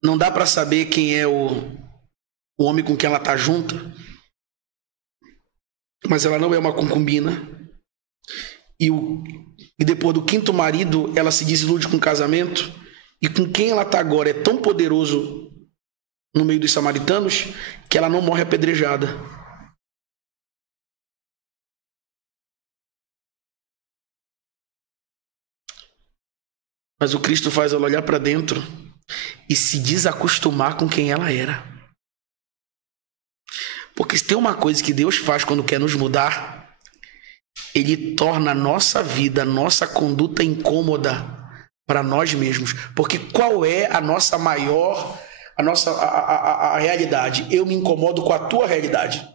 Não dá para saber quem é o homem com quem ela está junta, mas ela não é uma concubina. E depois do 5º marido, ela se desilude com o casamento, e com quem ela está agora é tão poderoso no meio dos samaritanos que ela não morre apedrejada. Mas o Cristo faz ela olhar para dentro e se desacostumar com quem ela era. Porque se tem uma coisa que Deus faz quando quer nos mudar, Ele torna a nossa vida, a nossa conduta incômoda para nós mesmos. Porque qual é a nossa maior, a realidade? Eu me incomodo com a tua realidade.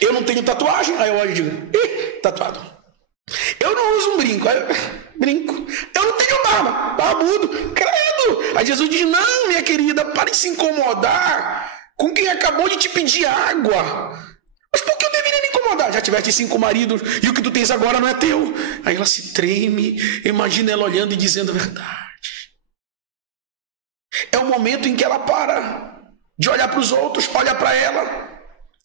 Eu não tenho tatuagem, aí eu olho e digo, tatuado. Eu não uso um brinco, aí eu brinco. Eu não tenho barba, barbudo, credo. Aí Jesus diz, não, minha querida, pare de se incomodar com quem acabou de te pedir água. Mas por que eu deveria me incomodar? Já tiveste 5 maridos e o que tu tens agora não é teu. Aí ela se treme, imagina ela olhando e dizendo a verdade. É o momento em que ela para de olhar para os outros, olha para ela.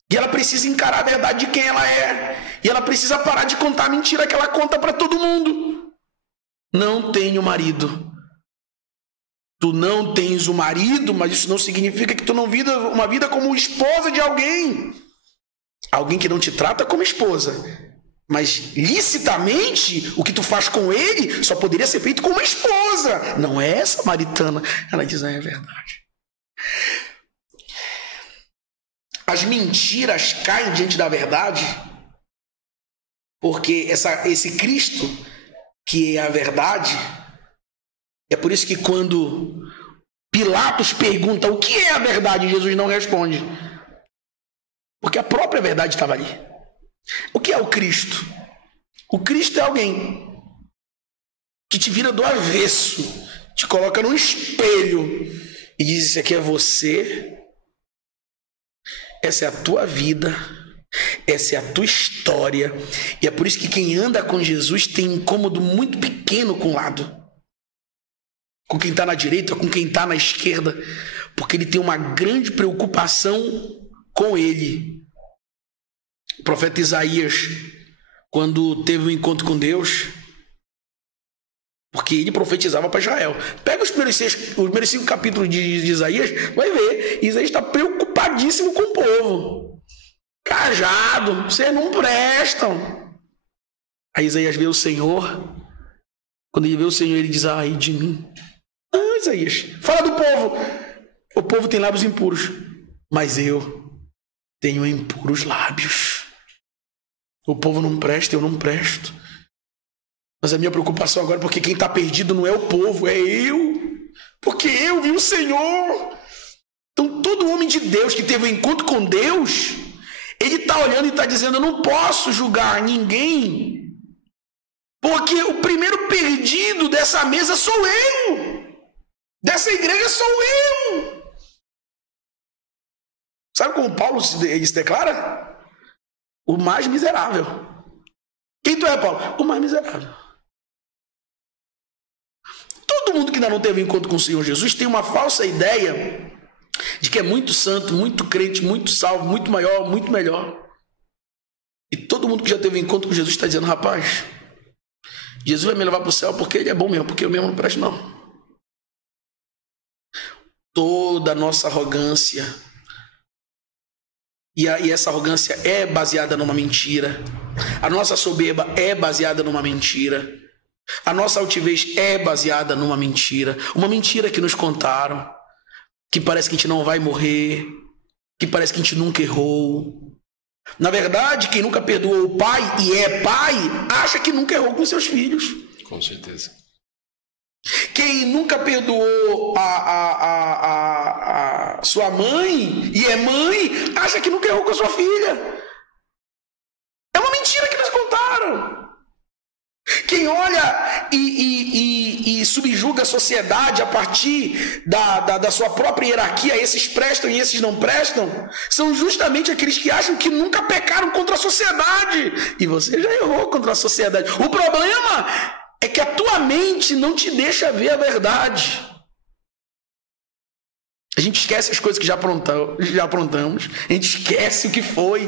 E ela precisa encarar a verdade de quem ela é. E ela precisa parar de contar a mentira que ela conta para todo mundo. Não tenho marido. Tu não tens um marido, mas isso não significa que tu não vives uma vida como esposa de alguém. Alguém que não te trata como esposa. Mas licitamente, o que tu faz com ele só poderia ser feito com uma esposa. Não é essa samaritana. Ela diz, é verdade. As mentiras caem diante da verdade, porque esse Cristo, que é a verdade, é por isso que quando Pilatos pergunta o que é a verdade, Jesus não responde. Porque a própria verdade estava ali. O que é o Cristo? O Cristo é alguém que te vira do avesso, te coloca num espelho e diz, isso aqui é você, essa é a tua vida, essa é a tua história. E é por isso que quem anda com Jesus tem um incômodo muito pequeno com o lado. Com quem está na direita, com quem está na esquerda, porque ele tem uma grande preocupação com ele. O profeta Isaías, quando teve um encontro com Deus, porque ele profetizava para Israel. Pega os primeiros 5 capítulos de Isaías, vai ver, Isaías está preocupadíssimo com o povo. Cajado, vocês não prestam. Aí Isaías vê o Senhor, quando ele vê o Senhor, ele diz, ai de mim. Isaías, fala do povo. O povo tem lábios impuros, mas eu tenho impuros lábios. O povo não presta, eu não presto. Mas a minha preocupação agora, porque quem está perdido não é o povo, é eu. Porque eu vi o Senhor. Então todo homem de Deus que teve um encontro com Deus, ele está olhando e está dizendo, eu não posso julgar ninguém, porque o primeiro perdido dessa mesa sou eu. Dessa igreja sou eu. Sabe como Paulo se declara? O mais miserável. Quem tu é, Paulo? O mais miserável. Todo mundo que ainda não teve encontro com o Senhor Jesus tem uma falsa ideia de que é muito santo, muito crente, muito salvo, muito maior, muito melhor. E todo mundo que já teve encontro com Jesus está dizendo, rapaz, Jesus vai me levar para o céu porque ele é bom mesmo, porque eu mesmo não presto não. Toda a nossa arrogância, e essa arrogância é baseada numa mentira, a nossa soberba é baseada numa mentira, a nossa altivez é baseada numa mentira, uma mentira que nos contaram, que parece que a gente não vai morrer, que parece que a gente nunca errou. Na verdade, quem nunca perdoou o pai e é pai, acha que nunca errou com seus filhos. Com certeza. Quem nunca perdoou a sua mãe e é mãe, acha que nunca errou com a sua filha. É uma mentira que nos contaram. Quem olha e subjuga a sociedade a partir da sua própria hierarquia, esses prestam e esses não prestam, são justamente aqueles que acham que nunca pecaram contra a sociedade. E você já errou contra a sociedade. O problema é que a tua mente não te deixa ver a verdade. A gente esquece as coisas que já aprontamos. A gente esquece o que foi.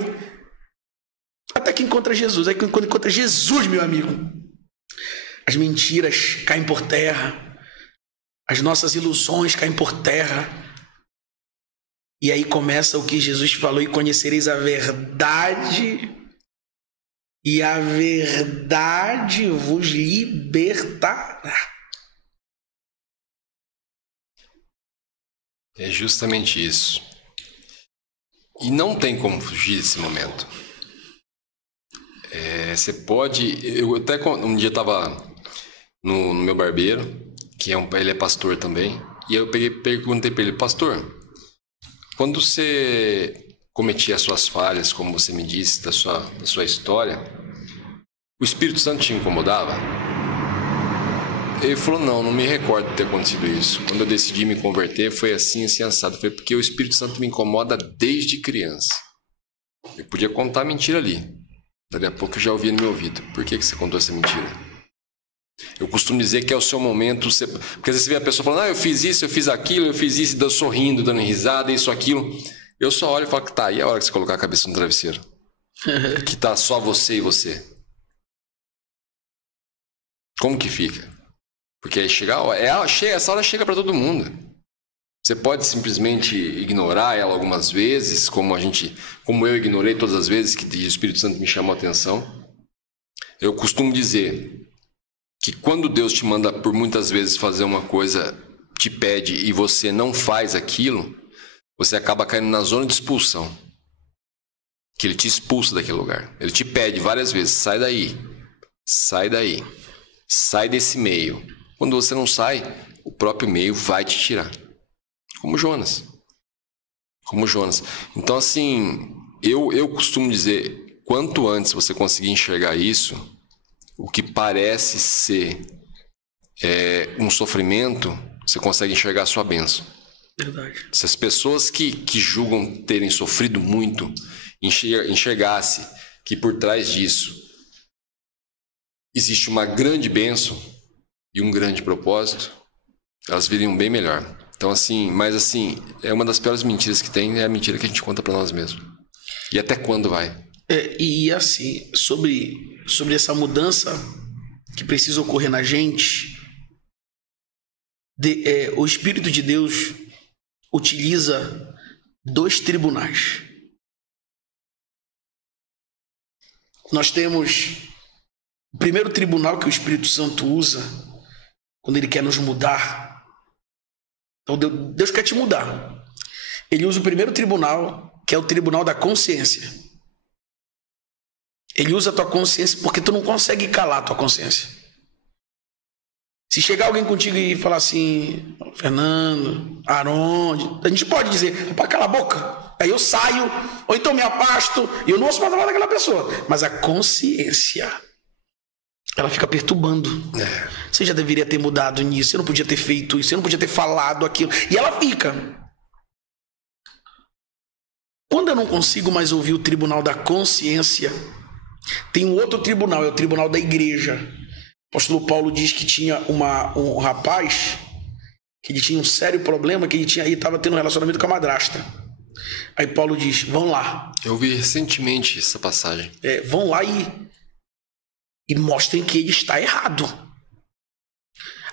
Até que encontra Jesus. Aí quando encontra Jesus, meu amigo, as mentiras caem por terra. As nossas ilusões caem por terra. E aí começa o que Jesus falou, e conhecereis a verdade, e a verdade vos libertará. É justamente isso. E não tem como fugir desse momento. Você pode... Eu até um dia estava no meu barbeiro, que ele é pastor também, e eu perguntei para ele, pastor, quando você cometia as suas falhas, como você me disse, da sua história, o Espírito Santo te incomodava? Ele falou, não me recordo de ter acontecido isso. Quando eu decidi me converter, foi assim assado. Foi porque o Espírito Santo me incomoda desde criança. Eu podia contar mentira ali. Daqui a pouco eu já ouvia no meu ouvido. Por que você contou essa mentira? Eu costumo dizer que é o seu momento. Porque às vezes você vê a pessoa falando, eu fiz isso, eu fiz aquilo, eu fiz isso, e sorrindo, dando risada, isso, aquilo. Eu só olho e falo, tá, e a hora que você colocar a cabeça no travesseiro? Que tá só você e você. Como que fica? Porque aí essa hora chega para todo mundo. Você pode simplesmente ignorar ela algumas vezes, como eu ignorei todas as vezes que o Espírito Santo me chamou a atenção. Eu costumo dizer que quando Deus te manda por muitas vezes fazer uma coisa, te pede e você não faz aquilo, você acaba caindo na zona de expulsão. Que ele te expulsa daquele lugar. Ele te pede várias vezes, sai daí, sai desse meio. Quando você não sai, o próprio meio vai te tirar. Como Jonas. Então, assim, eu costumo dizer, quanto antes você conseguir enxergar isso, o que parece ser um sofrimento, você consegue enxergar a sua bênção. Verdade. Se as pessoas que julgam terem sofrido muito enxergasse que por trás disso existe uma grande bênção e um grande propósito, elas viriam bem melhor. Então, assim, mas assim, é uma das piores mentiras que tem, é a mentira que a gente conta para nós mesmos. E até quando vai? E assim, sobre essa mudança que precisa ocorrer na gente, o Espírito de Deus utiliza 2 tribunais. Nós temos o primeiro tribunal que o Espírito Santo usa quando ele quer nos mudar. Então Deus quer te mudar. Ele usa o primeiro tribunal, que é o tribunal da consciência. Ele usa a tua consciência porque tu não consegue calar a tua consciência. Se chegar alguém contigo e falar assim, Fernando, Aron, a gente pode dizer, para cala a boca. Aí eu saio, ou então me afasto, e eu não ouço mais falar daquela pessoa. Mas a consciência, ela fica perturbando. Você já deveria ter mudado nisso, você não podia ter feito isso, você não podia ter falado aquilo. E ela fica. Quando eu não consigo mais ouvir o tribunal da consciência, tem um outro tribunal, é o tribunal da igreja. O apóstolo Paulo diz que tinha um rapaz, que ele tinha um sério problema, que ele estava tendo um relacionamento com a madrasta. Aí Paulo diz, vão lá. Eu vi recentemente essa passagem. Vão lá e mostrem que ele está errado.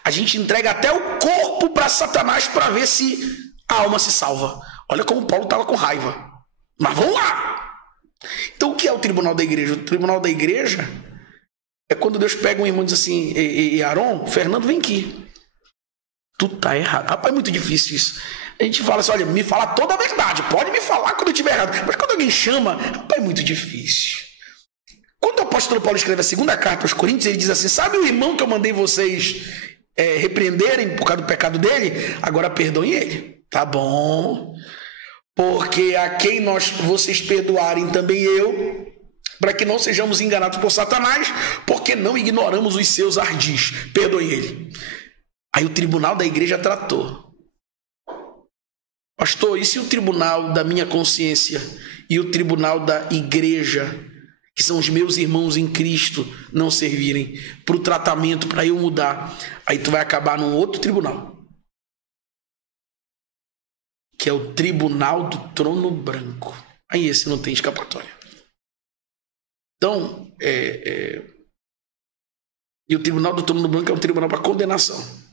A gente entrega até o corpo para Satanás para ver se a alma se salva. Olha como Paulo estava com raiva. Mas vão lá. Então o que é o tribunal da igreja? O tribunal da igreja é quando Deus pega um irmão e diz assim, e Aron, Fernando, vem aqui. Tu tá errado. Rapaz, é muito difícil isso. A gente fala assim, olha, me fala toda a verdade. Pode me falar quando eu estiver errado. Mas quando alguém chama, rapaz, é muito difícil. Quando o apóstolo Paulo escreve a segunda carta aos Coríntios, ele diz assim, sabe o irmão que eu mandei vocês repreenderem por causa do pecado dele? Agora perdoem ele. Tá bom. Porque a quem vocês perdoarem também eu, para que não sejamos enganados por Satanás, porque não ignoramos os seus ardis. Perdoem ele. Aí o tribunal da igreja tratou. Pastor, e se o tribunal da minha consciência e o tribunal da igreja, que são os meus irmãos em Cristo, não servirem para o tratamento, para eu mudar? Aí tu vai acabar num outro tribunal, que é o tribunal do trono branco. Aí esse não tem escapatória. Então, e o tribunal do trono branco é um tribunal para condenação.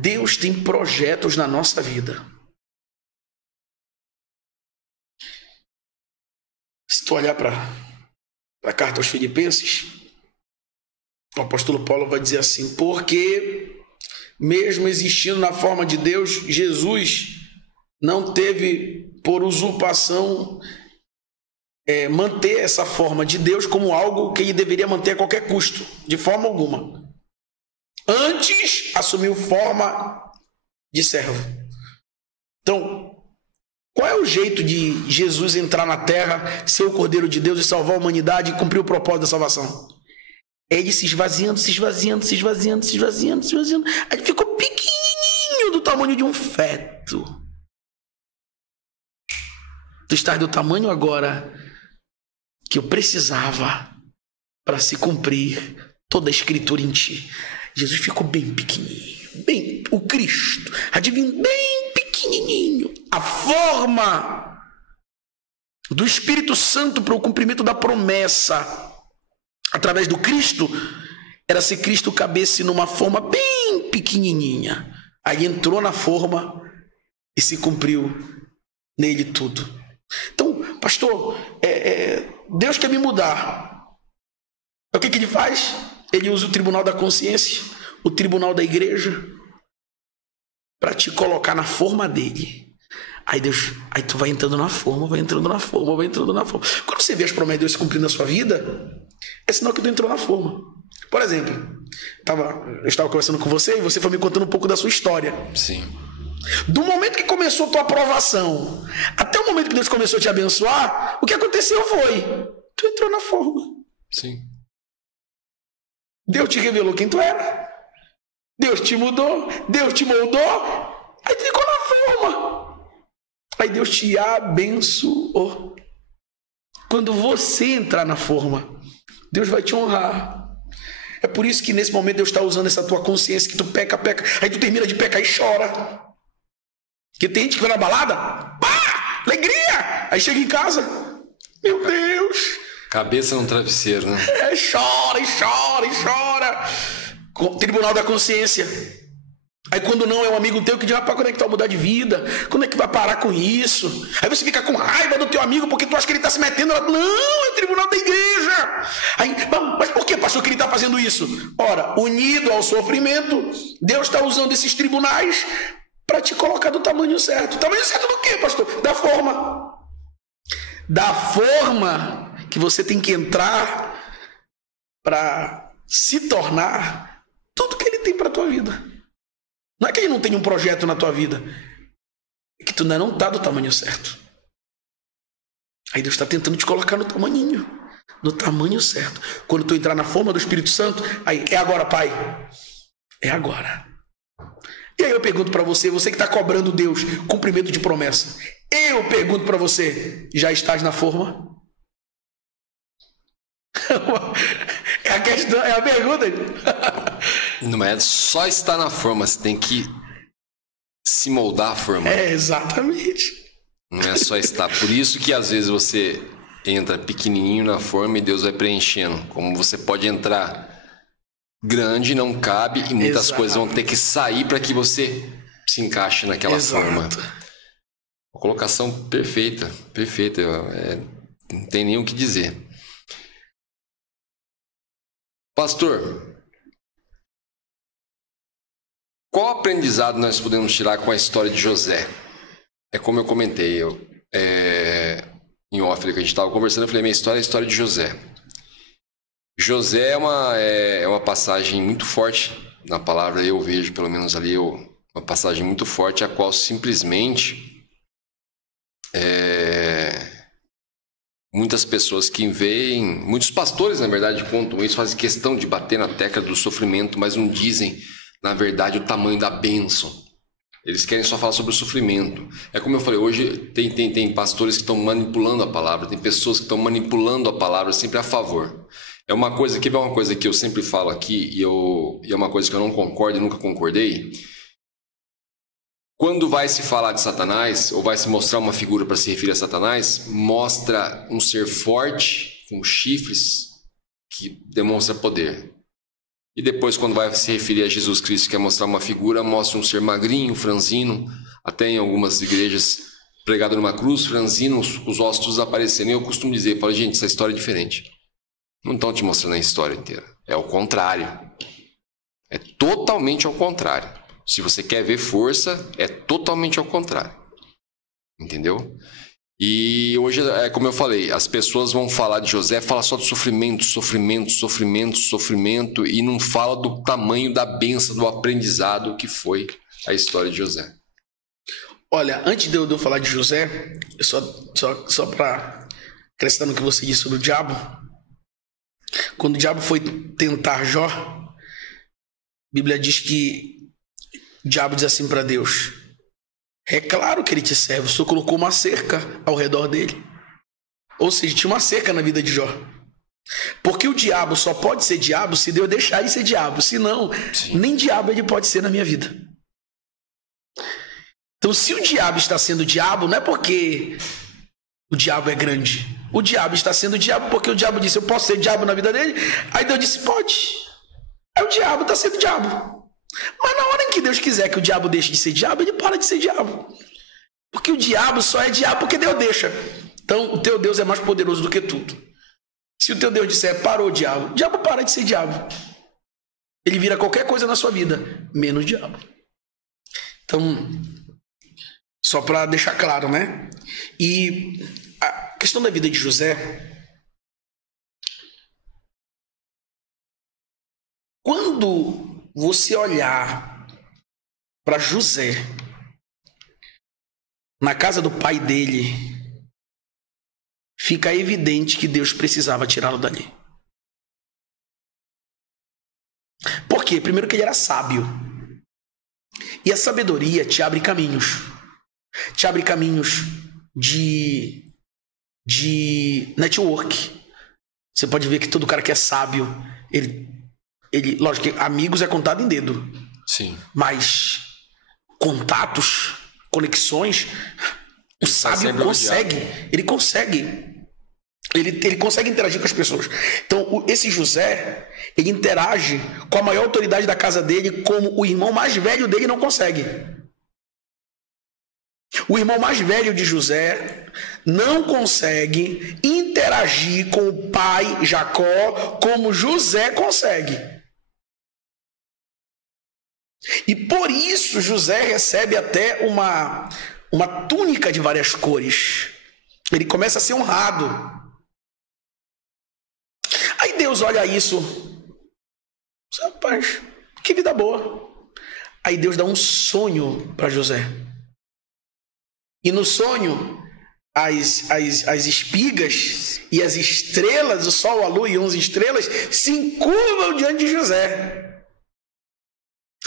Deus tem projetos na nossa vida. Se tu olhar para a carta aos Filipenses, o apóstolo Paulo vai dizer assim, porque mesmo existindo na forma de Deus, Jesus não teve por usurpação manter essa forma de Deus como algo que ele deveria manter a qualquer custo, de forma alguma. Antes, assumiu forma de servo. Então, qual é o jeito de Jesus entrar na terra, ser o Cordeiro de Deus e salvar a humanidade e cumprir o propósito da salvação? É ele se esvaziando, se esvaziando, se esvaziando, se esvaziando, se esvaziando. Aí ele ficou pequenininho, do tamanho de um feto. Tu estás do tamanho agora que eu precisava para se cumprir toda a escritura em ti. Jesus ficou bem pequenininho, o Cristo, adivinha, bem pequenininho. A forma do Espírito Santo para o cumprimento da promessa através do Cristo era se Cristo cabesse numa forma bem pequenininha. Aí entrou na forma e se cumpriu nele tudo. Então, pastor, Deus quer me mudar. O que ele faz? Ele usa o tribunal da consciência, o tribunal da igreja, para te colocar na forma dele. Aí tu vai entrando na forma, vai entrando na forma, vai entrando na forma. Quando você vê as promessas de Deus se cumprindo na sua vida, é sinal que tu entrou na forma. Por exemplo, eu estava conversando com você e você foi me contando um pouco da sua história. Sim. Do momento que começou a tua aprovação até o momento que Deus começou a te abençoar, o que aconteceu foi, tu entrou na forma. Sim. Deus te revelou quem tu era. Deus te mudou, Deus te moldou, aí tu ficou na forma. Aí Deus te abençoou. Quando você entrar na forma, Deus vai te honrar. É por isso que nesse momento Deus está usando essa tua consciência que tu peca, aí tu termina de pecar e chora. Porque tem gente que vai na balada, pá, alegria, aí chega em casa, meu Deus. Cabeça no travesseiro, né? Chora e chora e chora. Tribunal da consciência. Aí quando não é um amigo teu que diz, quando é que tu vai mudar de vida? Quando é que vai parar com isso? Aí você fica com raiva do teu amigo porque tu acha que ele está se metendo. Não, é o tribunal da igreja. Aí, mas por que, pastor, que ele está fazendo isso? Ora, unido ao sofrimento, Deus está usando esses tribunais para te colocar do tamanho certo. Tamanho certo do quê, pastor? Da forma. Da forma que você tem que entrar para se tornar tudo que ele tem para a tua vida. Não é que ele não tem um projeto na tua vida, é que tu ainda não está do tamanho certo. Aí Deus está tentando te colocar no tamanho certo. Quando tu entrar na forma do Espírito Santo, aí é agora, Pai, é agora. E aí eu pergunto para você que está cobrando Deus cumprimento de promessa, eu pergunto para você, já estás na forma? É a questão, é a pergunta. Não é só estar na forma, você tem que se moldar a forma. Exatamente. Não é só estar. Por isso que às vezes você entra pequenininho na forma e Deus vai preenchendo. Como você pode entrar grande, não cabe, e muitas coisas vão ter que sair para que você se encaixe naquela forma. Uma colocação perfeita, perfeita. Não tem nem o que dizer. Pastor, qual aprendizado nós podemos tirar com a história de José? É como eu comentei, em off, que a gente estava conversando, eu falei, minha história é a história de José. José é uma passagem muito forte na palavra, eu vejo pelo menos ali, uma passagem muito forte, a qual simplesmente muitas pessoas que veem, muitos pastores na verdade contam isso, fazem questão de bater na tecla do sofrimento, mas não dizem na verdade o tamanho da bênção. Eles querem só falar sobre o sofrimento. É como eu falei, hoje tem pastores que estão manipulando a palavra, tem pessoas que estão manipulando a palavra sempre a favor. É uma coisa que eu sempre falo aqui e é uma coisa que eu não concordo e nunca concordei. Quando vai se falar de Satanás, ou vai se mostrar uma figura para se referir a Satanás, mostra um ser forte, com chifres, que demonstra poder. E depois, quando vai se referir a Jesus Cristo, quer mostrar uma figura, mostra um ser magrinho, franzino, até em algumas igrejas, pregado numa cruz, franzino, os ossos aparecendo. E eu costumo dizer, falo, gente, essa história é diferente. Não estão te mostrando a história inteira. É o contrário. É totalmente ao contrário. Se você quer ver força, é totalmente ao contrário. Entendeu? E hoje, como eu falei, as pessoas vão falar de José, fala só de sofrimento, sofrimento, sofrimento, sofrimento, e não fala do tamanho da bênção, do aprendizado que foi a história de José. Olha, antes de eu falar de José, só para acrescentar no que você disse sobre o diabo, quando o diabo foi tentar Jó, a Bíblia diz que o diabo diz assim para Deus: é claro que ele te serve, o Senhor colocou uma cerca ao redor dele. Ou seja, tinha uma cerca na vida de Jó. Porque o diabo só pode ser diabo se Deus deixar ele ser diabo. Senão, nem diabo ele pode ser na minha vida. Então, se o diabo está sendo diabo, não é porque o diabo é grande. O diabo está sendo diabo porque o diabo disse, eu posso ser diabo na vida dele? Aí Deus disse, pode. Aí o diabo está sendo diabo. Mas na hora em que Deus quiser que o diabo deixe de ser diabo, ele para de ser diabo. Porque o diabo só é diabo porque Deus deixa. Então o teu Deus é mais poderoso do que tudo. Se o teu Deus disser parou o diabo para de ser diabo. Ele vira qualquer coisa na sua vida, menos diabo. Então, só para deixar claro, né? E a questão da vida de José, quando você olhar para José na casa do pai dele, fica evidente que Deus precisava tirá-lo dali. Por quê? Primeiro que ele era sábio. E a sabedoria te abre caminhos. Te abre caminhos de network. Você pode ver que todo cara que é sábio, ele lógico que amigos é contado em dedo. Sim. Mas contatos, conexões, o sábio consegue. Ele consegue. Ele consegue interagir com as pessoas. Então, esse José, ele interage com a maior autoridade da casa dele, como o irmão mais velho dele não consegue. O irmão mais velho de José não consegue interagir com o pai Jacó como José consegue. E por isso José recebe até uma túnica de várias cores. Ele começa a ser honrado. Aí Deus olha isso. Rapaz, que vida boa. Aí Deus dá um sonho para José. E no sonho, as espigas e as estrelas, o sol, a lua e 11 estrelas, se encurvam diante de José.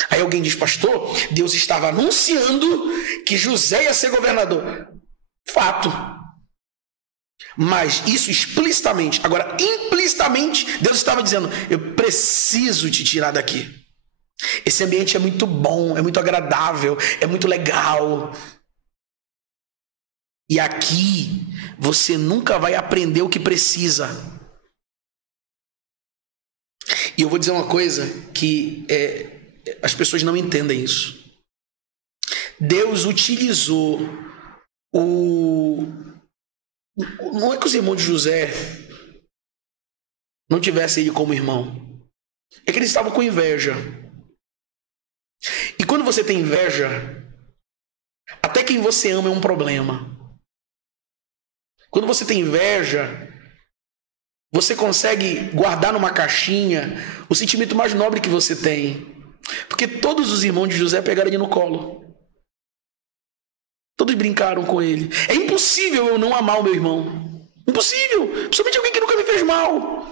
Aí alguém diz, pastor, Deus estava anunciando que José ia ser governador. Fato. Mas isso explicitamente. Agora, implicitamente, Deus estava dizendo, eu preciso te tirar daqui. Esse ambiente é muito bom, é muito agradável, é muito legal. E aqui você nunca vai aprender o que precisa. E eu vou dizer uma coisa que as pessoas não entendem isso. Deus utilizou não é que os irmãos de José não tivessem ele como irmão. É que eles estavam com inveja. E quando você tem inveja, até quem você ama é um problema. Quando você tem inveja, você consegue guardar numa caixinha o sentimento mais nobre que você tem. Porque todos os irmãos de José pegaram ele no colo. Todos brincaram com ele. É impossível eu não amar o meu irmão. Impossível. Principalmente alguém que nunca me fez mal.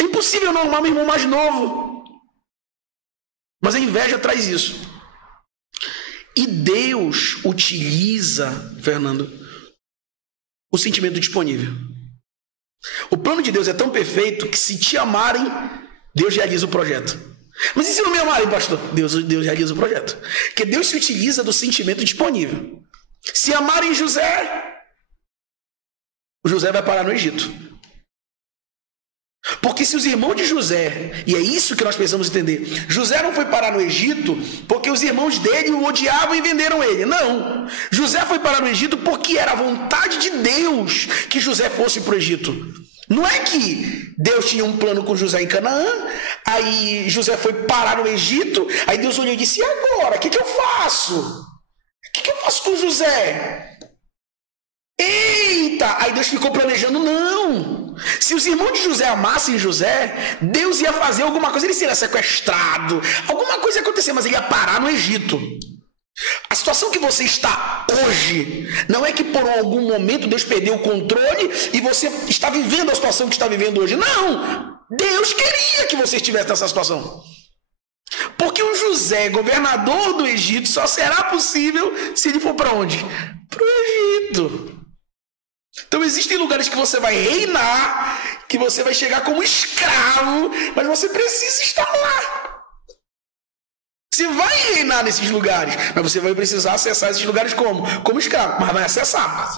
É impossível eu não amar meu irmão mais novo. Mas a inveja traz isso. E Deus utiliza, Fernando, o sentimento disponível. O plano de Deus é tão perfeito que se te amarem, Deus realiza o projeto. Mas e se não me amarem, pastor? Deus realiza o projeto. Porque Deus se utiliza do sentimento disponível. Se amarem José, o José vai parar no Egito. Porque se os irmãos de José, e é isso que nós precisamos entender, José não foi parar no Egito porque os irmãos dele o odiavam e venderam ele. Não. José foi parar no Egito porque era a vontade de Deus que José fosse para o Egito. Não é que Deus tinha um plano com José em Canaã, aí José foi parar no Egito, aí Deus olhou e disse, e agora? O que eu faço? O que eu faço com José? Eita! Aí Deus ficou planejando, não. Se os irmãos de José amassem José, Deus ia fazer alguma coisa, ele seria sequestrado, alguma coisa ia acontecer, mas ele ia parar no Egito. A situação que você está hoje, não é que por algum momento Deus perdeu o controle e você está vivendo a situação que está vivendo hoje. Não! Deus queria que você estivesse nessa situação. Porque o José, governador do Egito, só será possível se ele for para onde? Para o Egito. Então existem lugares que você vai reinar, que você vai chegar como escravo, mas você precisa estar lá. Você vai reinar nesses lugares, mas você vai precisar acessar esses lugares como? Como escravo, mas vai acessar.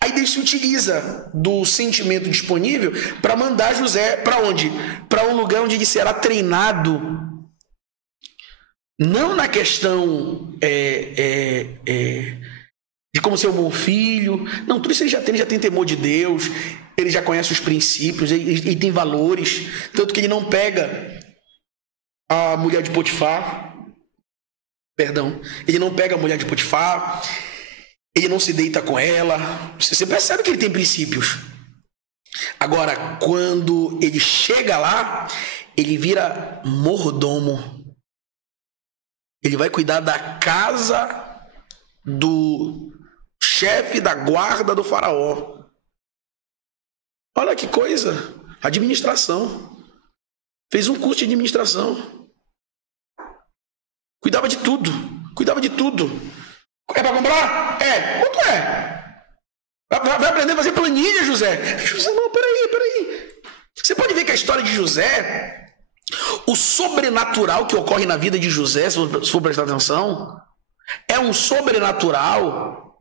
Aí Deus se utiliza do sentimento disponível para mandar José para onde? Para um lugar onde ele será treinado, não na questão de como ser um bom filho. Não, tudo isso ele já tem temor de Deus, ele já conhece os princípios, ele tem valores. Tanto que ele não pega a mulher de Potifar. Perdão. Ele não pega a mulher de Potifar. Ele não se deita com ela. Você percebe que ele tem princípios. Agora, quando ele chega lá, ele vira mordomo. Ele vai cuidar da casa do chefe da guarda do faraó. Olha que coisa. Administração. Fez um curso de administração. Cuidava de tudo. Cuidava de tudo. É para comprar? É. Quanto é? Vai aprender a fazer planilha, José. José, não, peraí. Você pode ver que a história de José, o sobrenatural que ocorre na vida de José, se for prestar atenção, é um sobrenatural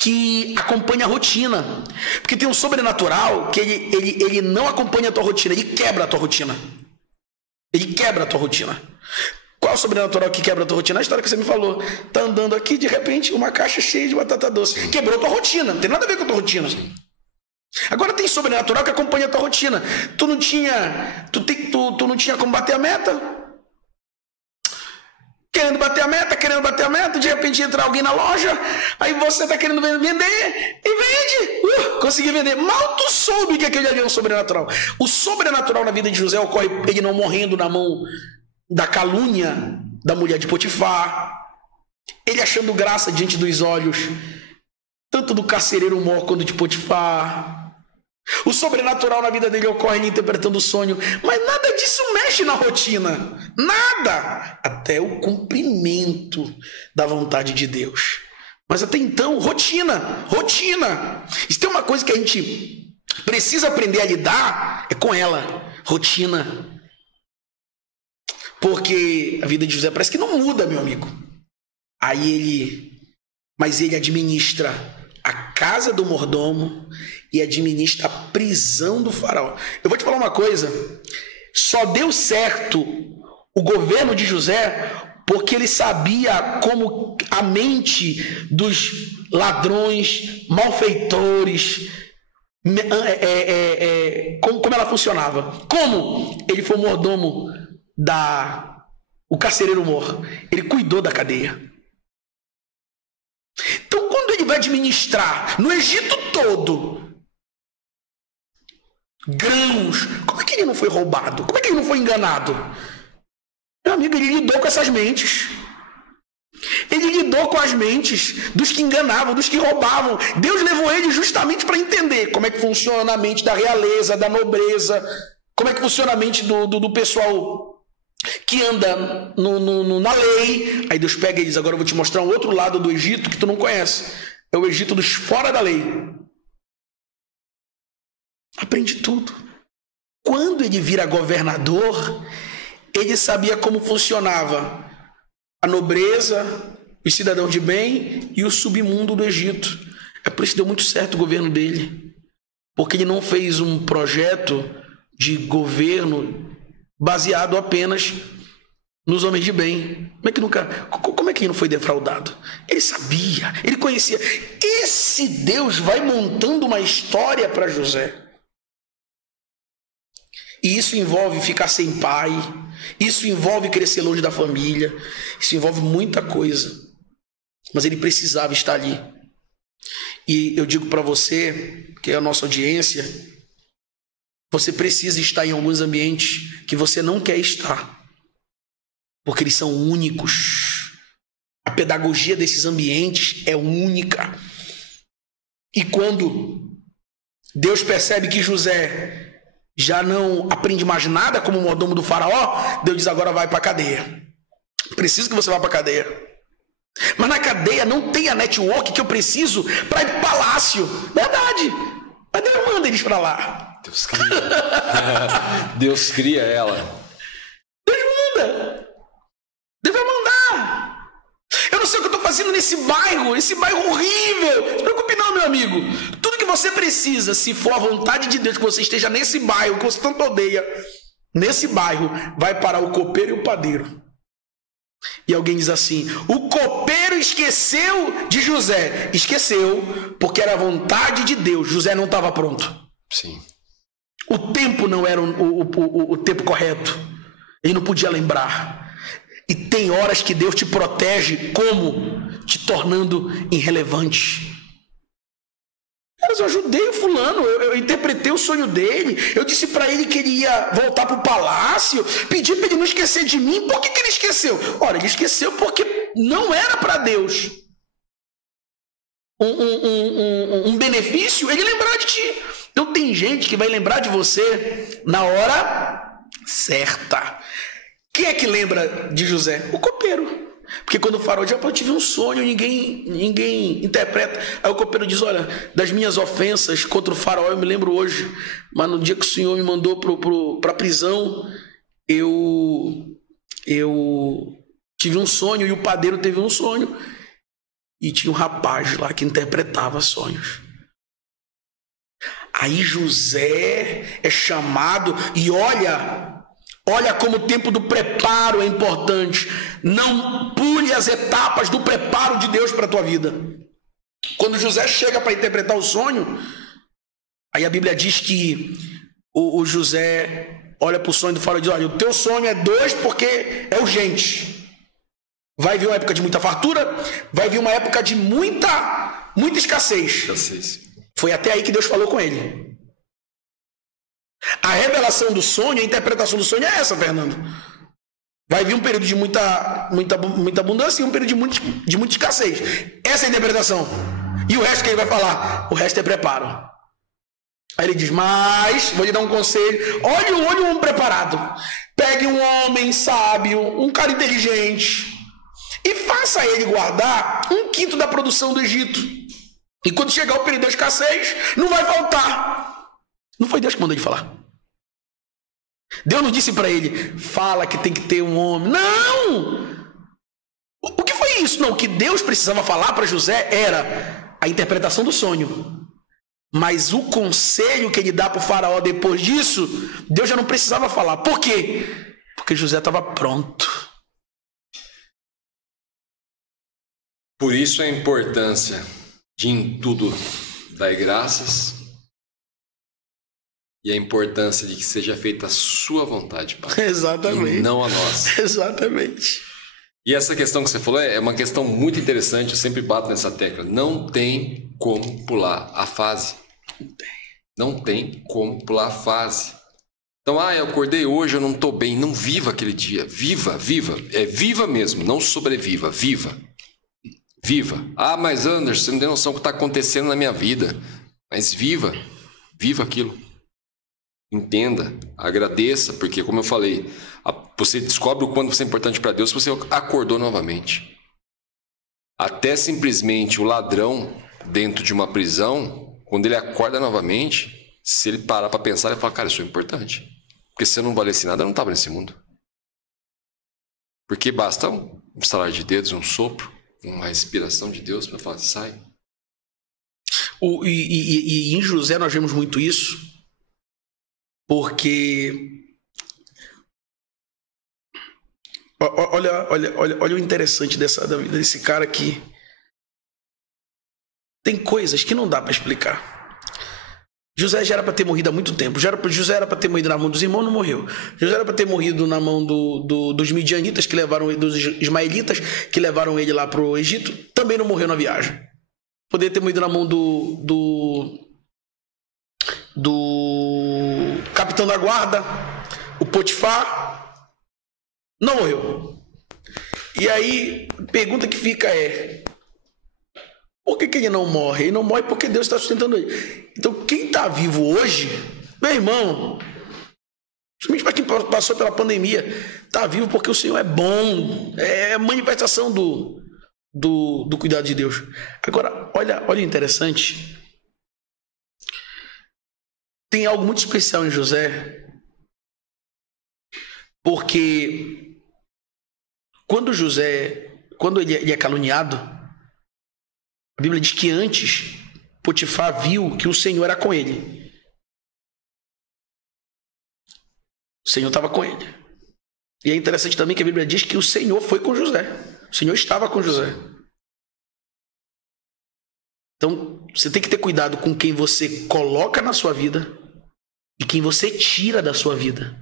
que acompanha a rotina. Porque tem um sobrenatural que ele não acompanha a tua rotina, ele quebra a tua rotina. Ele quebra a tua rotina. Qual o sobrenatural que quebra a tua rotina? A história que você me falou. Tá andando aqui, de repente, uma caixa cheia de batata doce. Quebrou a tua rotina, não tem nada a ver com a tua rotina. Agora tem sobrenatural que acompanha a tua rotina. Tu não tinha como bater a meta? Querendo bater a meta, de repente entra alguém na loja, aí você tá querendo vender e vende. Consegui vender. Mal tu soube que aquele ali é um sobrenatural. O sobrenatural na vida de José ocorre ele não morrendo na mão da calúnia da mulher de Potifar, ele achando graça diante dos olhos tanto do carcereiro mor quanto de Potifar. O sobrenatural na vida dele ocorre ele interpretando o sonho, mas nada disso mexe na rotina, nada, até o cumprimento da vontade de Deus. Mas até então, rotina. Se tem uma coisa que a gente precisa aprender a lidar, é com ela, rotina. Porque a vida de José parece que não muda, meu amigo. Mas ele administra a casa do mordomo e administra a prisão do faraó. Eu vou te falar uma coisa. Só deu certo o governo de José porque ele sabia como a mente dos ladrões, malfeitores, como ela funcionava. Como ele foi o mordomo o carcereiro mor, ele cuidou da cadeia. Então, quando ele vai administrar no Egito todo grãos, como é que ele não foi roubado? Como é que ele não foi enganado? Meu amigo, ele lidou com essas mentes. Ele lidou com as mentes dos que enganavam, dos que roubavam. Deus levou ele justamente para entender como é que funciona a mente da realeza, da nobreza, como é que funciona a mente do pessoal que anda na lei. Aí Deus pega e diz: agora eu vou te mostrar um outro lado do Egito que tu não conhece. É o Egito dos fora da lei. Aprende tudo. Quando ele vira governador, ele sabia como funcionava a nobreza, os cidadãos de bem e o submundo do Egito. É por isso que deu muito certo o governo dele. Porque ele não fez um projeto de governo baseado apenas nos homens de bem. Como é que ele não foi defraudado? Ele sabia, ele conhecia. Esse Deus vai montando uma história para José. E isso envolve ficar sem pai, isso envolve crescer longe da família, isso envolve muita coisa. Mas ele precisava estar ali. E eu digo para você, que é a nossa audiência, você precisa estar em alguns ambientes que você não quer estar, porque eles são únicos. A pedagogia desses ambientes é única. E quando Deus percebe que José já não aprende mais nada como mordomo do faraó, Deus diz: agora vai para a cadeia. Preciso que você vá para a cadeia. Mas na cadeia não tem a network que eu preciso para ir para o palácio. Verdade. Mas Deus manda eles para lá. Deus cria. Deus cria ela. Deus manda. Deus vai mandar. Eu não sei o que eu estou fazendo nesse bairro horrível. Não se preocupe não, meu amigo, tudo que você precisa, se for a vontade de Deus, que você esteja nesse bairro, que você tanto odeia, nesse bairro, vai parar o copeiro e o padeiro. E alguém diz assim, o copeiro esqueceu de José. Esqueceu, porque era a vontade de Deus. José não estava pronto. Sim. O tempo não era o tempo correto. Ele não podia lembrar. E tem horas que Deus te protege, como? Te tornando irrelevante. Eu ajudei o fulano, eu interpretei o sonho dele, eu disse para ele que ele ia voltar para o palácio, pedi para ele não esquecer de mim. Por que ele esqueceu? Ora, ele esqueceu porque não era para Deus um benefício ele lembrar de ti. Então tem gente que vai lembrar de você na hora certa. Quem é que lembra de José? O copeiro. Porque quando o faraó diz, eu tive um sonho, ninguém interpreta. Aí o copeiro diz, olha, das minhas ofensas contra o faraó eu me lembro hoje, mas no dia que o Senhor me mandou para a prisão, eu tive um sonho e o padeiro teve um sonho. E tinha um rapaz lá que interpretava sonhos. Aí José é chamado e olha como o tempo do preparo é importante. Não pule as etapas do preparo de Deus para a tua vida. Quando José chega para interpretar o sonho, aí a Bíblia diz que o José olha para o sonho do faraó e diz, olha, o teu sonho é 2 porque é urgente. Vai vir uma época de muita fartura, vai vir uma época de muita escassez. Foi até aí que Deus falou com ele. A revelação do sonho, a interpretação do sonho é essa, Fernando. Vai vir um período de muita abundância e um período de muita escassez. Essa é a interpretação. E o resto que ele vai falar? O resto é preparo. Aí ele diz, mas, vou lhe dar um conselho. Olhe um homem preparado. Pegue um homem sábio, um cara inteligente, e faça ele guardar 1/5 da produção do Egito. E quando chegar o período da escassez, não vai faltar. Não foi Deus que mandou ele falar. Deus não disse para ele, fala que tem que ter um homem. Não! O que foi isso? Não, o que Deus precisava falar para José era a interpretação do sonho. Mas o conselho que ele dá para o faraó depois disso, Deus já não precisava falar. Por quê? Porque José estava pronto. Por isso a importância de em tudo dar graças e a importância de que seja feita a sua vontade, Pai. Exatamente. E não a nossa. Exatamente. E essa questão que você falou é uma questão muito interessante, eu sempre bato nessa tecla. Não tem como pular a fase. Não tem como pular a fase. Então, eu acordei hoje, eu não estou bem. Não viva aquele dia. Viva. É viva mesmo, não sobreviva. Viva. Mas Anderson, você não tem noção do que está acontecendo na minha vida. Mas viva aquilo. Entenda, agradeça, porque como eu falei, você descobre o quanto você é importante para Deus se você acordou novamente. Até simplesmente o ladrão dentro de uma prisão, quando ele acorda novamente, se ele parar para pensar, ele fala, cara, eu sou importante. Porque se eu não valesse nada, eu não estava nesse mundo. Porque basta um estalar de dedos, um sopro, uma respiração de Deus para falar, sai. E em José nós vemos muito isso, porque olha o interessante da vida desse cara aqui. Tem coisas que não dá para explicar. José já era para ter morrido há muito tempo. José era para ter morrido na mão dos irmãos, não morreu. José era para ter morrido na mão dos midianitas, dos ismaelitas, que levaram ele lá para o Egito. Também não morreu na viagem. Poderia ter morrido na mão do capitão da guarda, o Potifar. Não morreu. E aí, a pergunta que fica é, por que ele não morre? Ele não morre porque Deus está sustentando ele. Então, quem está vivo hoje, meu irmão, principalmente para quem passou pela pandemia, está vivo porque o Senhor é bom. É manifestação do cuidado de Deus. Agora, olha o interessante. Tem algo muito especial em José, porque quando ele é caluniado, a Bíblia diz que antes Potifar viu que o Senhor era com ele. O Senhor estava com ele. E é interessante também que a Bíblia diz que o Senhor foi com José. O Senhor estava com José. Então, você tem que ter cuidado com quem você coloca na sua vida e quem você tira da sua vida.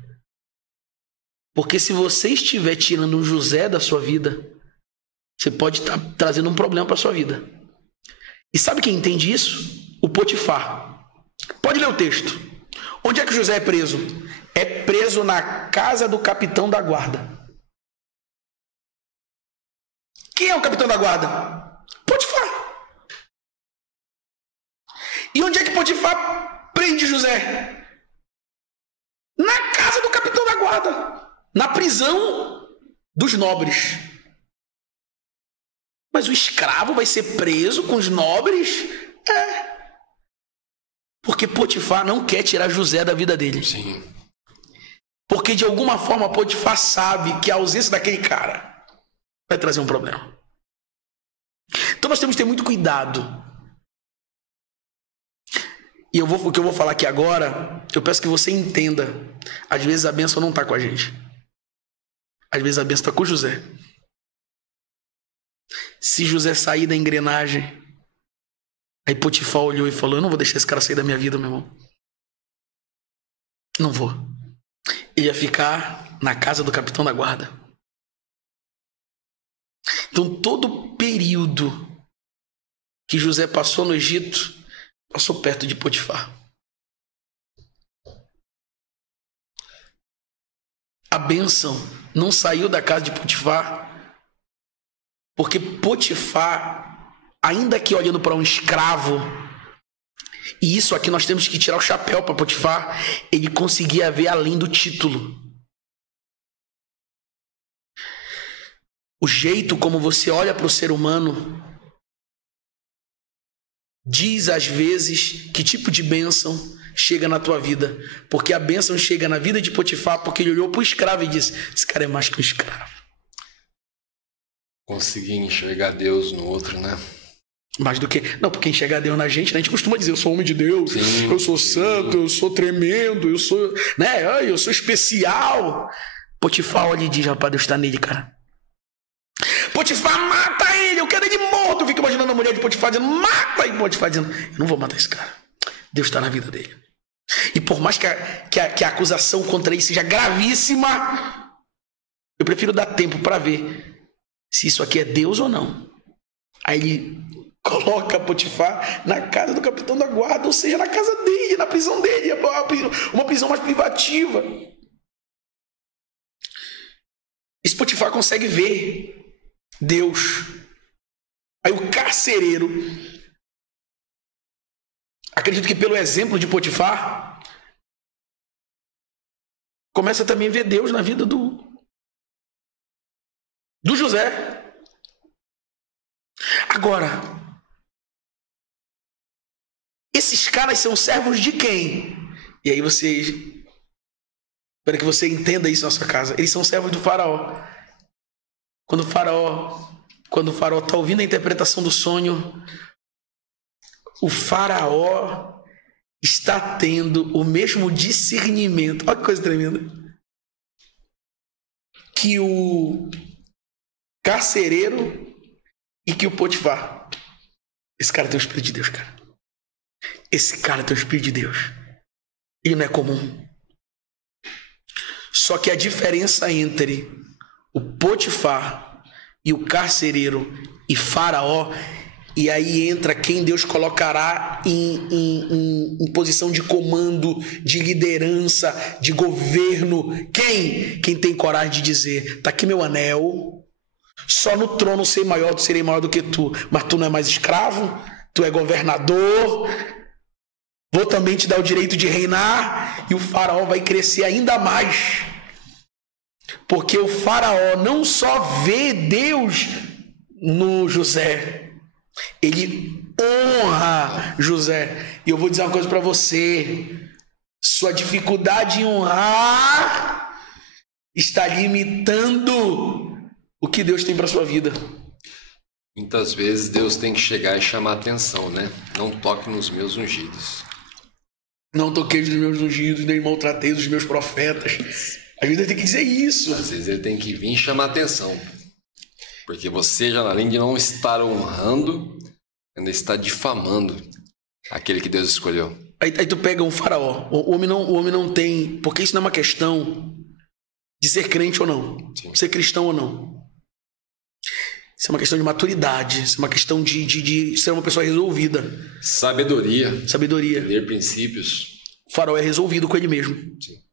Porque se você estiver tirando um José da sua vida, você pode estar trazendo um problema para a sua vida. E sabe quem entende isso? O Potifar. Pode ler o texto. Onde é que José é preso? É preso na casa do capitão da guarda. Quem é o capitão da guarda? Potifar. E onde é que Potifar prende José? Na casa do capitão da guarda. Na prisão dos nobres. Mas o escravo vai ser preso com os nobres? É. Porque Potifar não quer tirar José da vida dele. Sim. Porque de alguma forma Potifar sabe que a ausência daquele cara vai trazer um problema. Então nós temos que ter muito cuidado. E o que eu vou falar aqui agora, eu peço que você entenda. Às vezes a bênção não está com a gente. Às vezes a bênção está com José. Se José sair da engrenagem, aí Potifar olhou e falou: eu não vou deixar esse cara sair da minha vida, meu irmão. Não vou. Ele ia ficar na casa do capitão da guarda. Então todo o período que José passou no Egito, passou perto de Potifar. A bênção não saiu da casa de Potifar, porque Potifar, ainda que olhando para um escravo, e isso aqui nós temos que tirar o chapéu para Potifar, ele conseguia ver além do título. O jeito como você olha para o ser humano diz às vezes que tipo de bênção chega na tua vida. Porque a bênção chega na vida de Potifar porque ele olhou para o escravo e disse: esse cara é mais que um escravo. Conseguir enxergar Deus no outro, né? Mais do que... Não, porque enxergar Deus na gente, né? A gente costuma dizer: eu sou homem de Deus, sim, eu sou santo, eu sou tremendo, eu sou, né? Eu sou especial. Potifar olha e diz: rapaz, Deus está nele, cara. Potifar, mata ele, eu quero ele morto. Eu fico imaginando a mulher de Potifar dizendo: mata! E Potifar dizendo: eu não vou matar esse cara. Deus está na vida dele. E por mais que a acusação contra ele seja gravíssima, eu prefiro dar tempo para ver se isso aqui é Deus ou não. Aí ele coloca Potifar na casa do capitão da guarda, ou seja, na casa dele, na prisão dele, uma prisão mais privativa. Esse Potifar consegue ver Deus. Aí o carcereiro, acredito que pelo exemplo de Potifar, começa também a ver Deus na vida do José. Agora, esses caras são servos de quem? E aí para que você entenda isso na sua casa, eles são servos do faraó. Quando o faraó está ouvindo a interpretação do sonho, o faraó está tendo o mesmo discernimento. Olha que coisa tremenda. Que o carcereiro e que o Potifar. Esse cara tem o Espírito de Deus, cara. Esse cara tem o Espírito de Deus. Ele não é comum. Só que a diferença entre o Potifar e o carcereiro e Faraó, e aí entra quem Deus colocará em posição de comando, de liderança, de governo. Quem tem coragem de dizer: tá aqui meu anel, só no trono serei maior do que tu, mas tu não é mais escravo, tu é governador, vou também te dar o direito de reinar. E o faraó vai crescer ainda mais, porque o faraó não só vê Deus no José, ele honra José. E eu vou dizer uma coisa para você: sua dificuldade em honrar está limitando o que Deus tem para sua vida. Muitas vezes Deus tem que chegar e chamar a atenção, né? Não toque nos meus ungidos. Não toquei nos meus ungidos, nem maltratei os meus profetas. Às vezes ele tem que dizer isso. Às vezes ele tem que vir e chamar a atenção. Porque você, já além de não estar honrando, ainda está difamando aquele que Deus escolheu. Aí tu pega um faraó. O homem não tem... Porque isso não é uma questão de ser crente ou não. Sim. Ser cristão ou não. Isso é uma questão de maturidade. Isso é uma questão de ser uma pessoa resolvida. Sabedoria. Ter princípios. O faraó é resolvido com ele mesmo. Sim.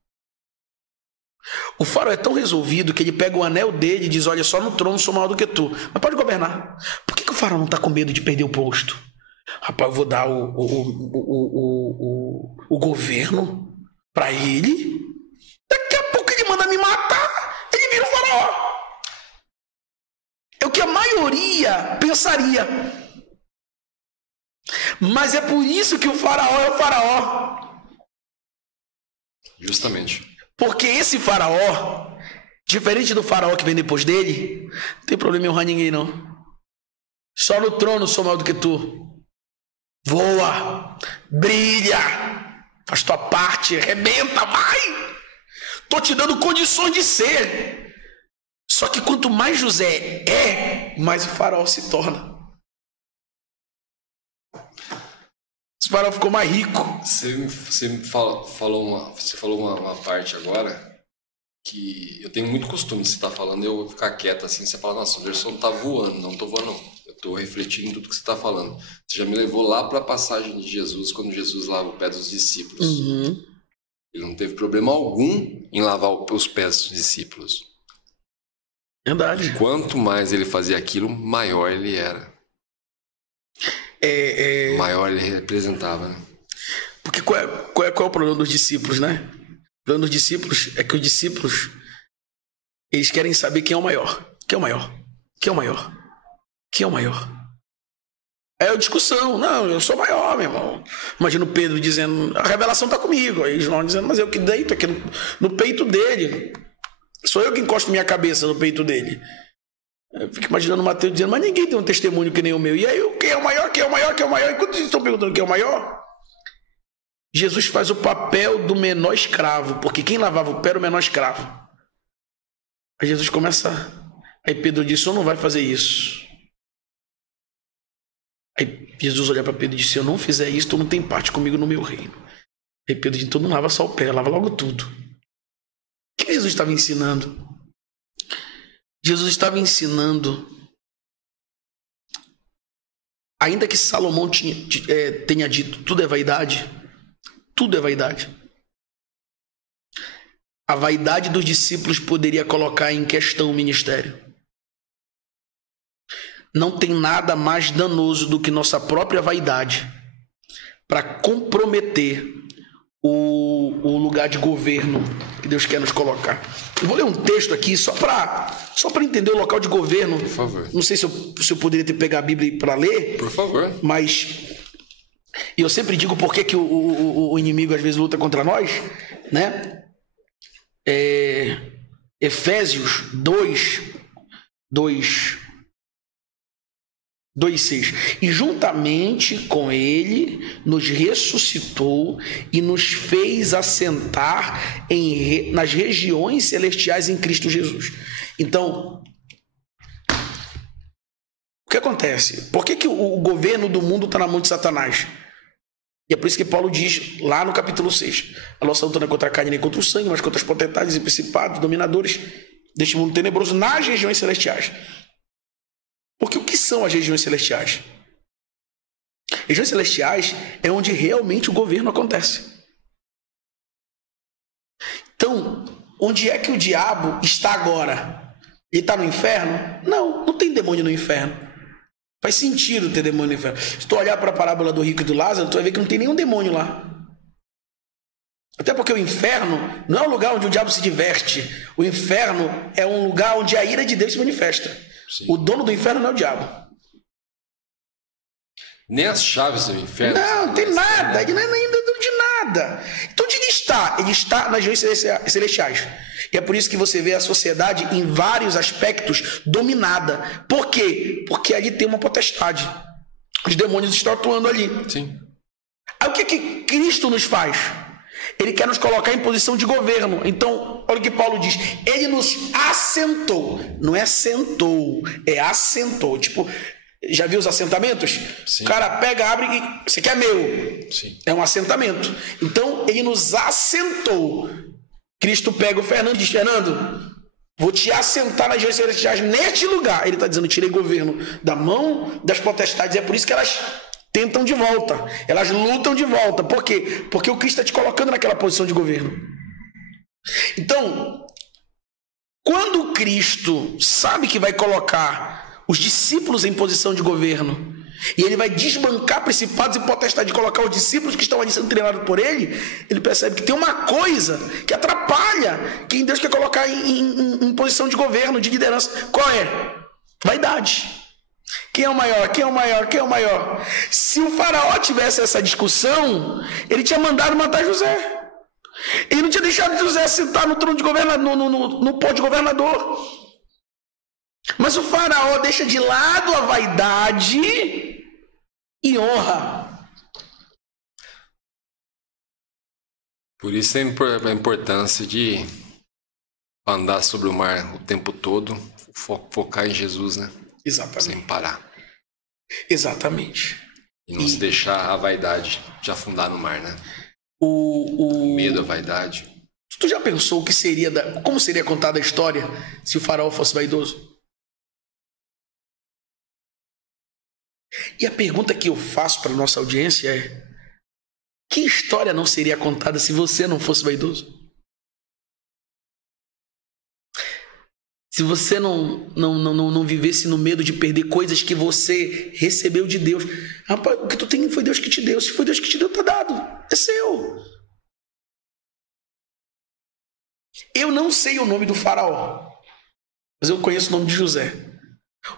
O faraó é tão resolvido que ele pega o anel dele e diz: olha, só no trono sou maior do que tu. Mas pode governar. Por que o faraó não está com medo de perder o posto? Rapaz, eu vou dar o governo para ele. Daqui a pouco ele manda me matar. Ele vira o faraó. É o que a maioria pensaria. Mas é por isso que o faraó é o faraó. Justamente. Porque esse faraó, diferente do faraó que vem depois dele, não tem problema em honrar ninguém, não. Só no trono sou maior do que tu. Voa, brilha, faz tua parte, arrebenta, vai. Tô te dando condições de ser. Só que quanto mais José é, mais o faraó se torna. Esse faraó ficou mais rico. Você falou uma parte agora que eu tenho muito costume de você estar falando e eu vou ficar quieto assim. Você fala: nossa, o Anderson tá voando. Não tô voando, não. Eu tô refletindo em tudo que você tá falando. Você já me levou lá para a passagem de Jesus, quando Jesus lava o pé dos discípulos. Uhum. Ele não teve problema algum em lavar os pés dos discípulos. Verdade. Quanto mais ele fazia aquilo, maior ele era. Maior ele representava, né? Porque qual é o problema dos discípulos, né? O problema dos discípulos é que os discípulos, eles querem saber quem é o maior. Quem é o maior? Quem é o maior? Quem é o maior? É a discussão. Não, eu sou maior, meu irmão. Imagina o Pedro dizendo: a revelação está comigo. Aí João dizendo: mas eu que deito aqui no peito dele. Sou eu que encosto minha cabeça no peito dele. Eu fico imaginando o Mateus dizendo: mas ninguém tem um testemunho que nem o meu. E aí, quem é o maior? Quem é o maior? Quem é o maior? Enquanto eles estão perguntando quem é o maior, Jesus faz o papel do menor escravo, porque quem lavava o pé era o menor escravo. Aí Jesus começa. Aí Pedro disse: "Tu não vai fazer isso." Aí Jesus olha para Pedro e disse: "Se eu não fizer isso, tu não tem parte comigo no meu reino." Aí Pedro disse: "Tu não lava só o pé, lava logo tudo." O que Jesus estava ensinando? Jesus estava ensinando, ainda que Salomão tenha dito tudo é vaidade, tudo é vaidade. A vaidade dos discípulos poderia colocar em questão o ministério. Não tem nada mais danoso do que nossa própria vaidade para comprometer o lugar de governo que Deus quer nos colocar. Eu vou ler um texto aqui só para entender o local de governo. Por favor. Não sei se eu poderia ter pegado a Bíblia para ler. Por favor. Mas eu sempre digo por que o inimigo às vezes luta contra nós, né? Efésios 2:6. E juntamente com ele nos ressuscitou e nos fez assentar nas regiões celestiais em Cristo Jesus. Então, o que acontece? Por que o governo do mundo está na mão de Satanás? E é por isso que Paulo diz lá no capítulo 6: a nossa luta não é contra a carne nem contra o sangue, mas contra as potestades e principados, dominadores deste mundo tenebroso nas regiões celestiais. Porque o que são as regiões celestiais? Regiões celestiais é onde realmente o governo acontece. Então, onde é que o diabo está agora? Ele está no inferno? Não, não tem demônio no inferno. Faz sentido ter demônio no inferno. Se tu olhar para a parábola do rico e do Lázaro, tu vai ver que não tem nenhum demônio lá. Até porque o inferno não é um lugar onde o diabo se diverte. O inferno é um lugar onde a ira de Deus se manifesta. Sim. O dono do inferno não é o diabo. Nem as chaves do inferno. Não tem nada. Ele não é nem dono de nada. Então onde ele está? Ele está nas regiões celestiais. E é por isso que você vê a sociedade em vários aspectos dominada. Por quê? Porque ali tem uma potestade. Os demônios estão atuando ali. Sim. Aí o que Cristo nos faz? Ele quer nos colocar em posição de governo. Então, olha o que Paulo diz. Ele nos assentou. Não é sentou, é assentou. Tipo, já viu os assentamentos? Sim. O cara pega, abre e... Isso aqui é meu. Sim. É um assentamento. Então, ele nos assentou. Cristo pega o Fernando e diz, Fernando, vou te assentar nas regiões celestiais neste lugar. Ele está dizendo, tirei governo da mão das potestades. É por isso que elas tentam de volta. Elas lutam de volta. Por quê? Porque o Cristo está te colocando naquela posição de governo. Então, quando Cristo sabe que vai colocar os discípulos em posição de governo, e ele vai desbancar principados e potestades de colocar os discípulos que estão ali sendo treinados por ele, ele percebe que tem uma coisa que atrapalha quem Deus quer colocar em posição de governo, de liderança. Qual é? Vaidade. Quem é o maior? Quem é o maior? Quem é o maior? Se o faraó tivesse essa discussão, ele tinha mandado matar José. Ele não tinha deixado José sentar no trono de governador, no pó de governador. Mas o faraó deixa de lado a vaidade e honra. Por isso a importância de andar sobre o mar o tempo todo, focar em Jesus, né? Exatamente. Sem parar. Exatamente. E não se deixar a vaidade te afundar no mar, né? O medo, a vaidade. Tu já pensou o que seria como seria contada a história se o faraó fosse vaidoso? E a pergunta que eu faço para a nossa audiência é: que história não seria contada se você não fosse vaidoso? Se você não vivesse no medo de perder coisas que você recebeu de Deus. Rapaz, o que tu tem foi Deus que te deu. Se foi Deus que te deu, tá dado. É seu. Eu não sei o nome do faraó, mas eu conheço o nome de José.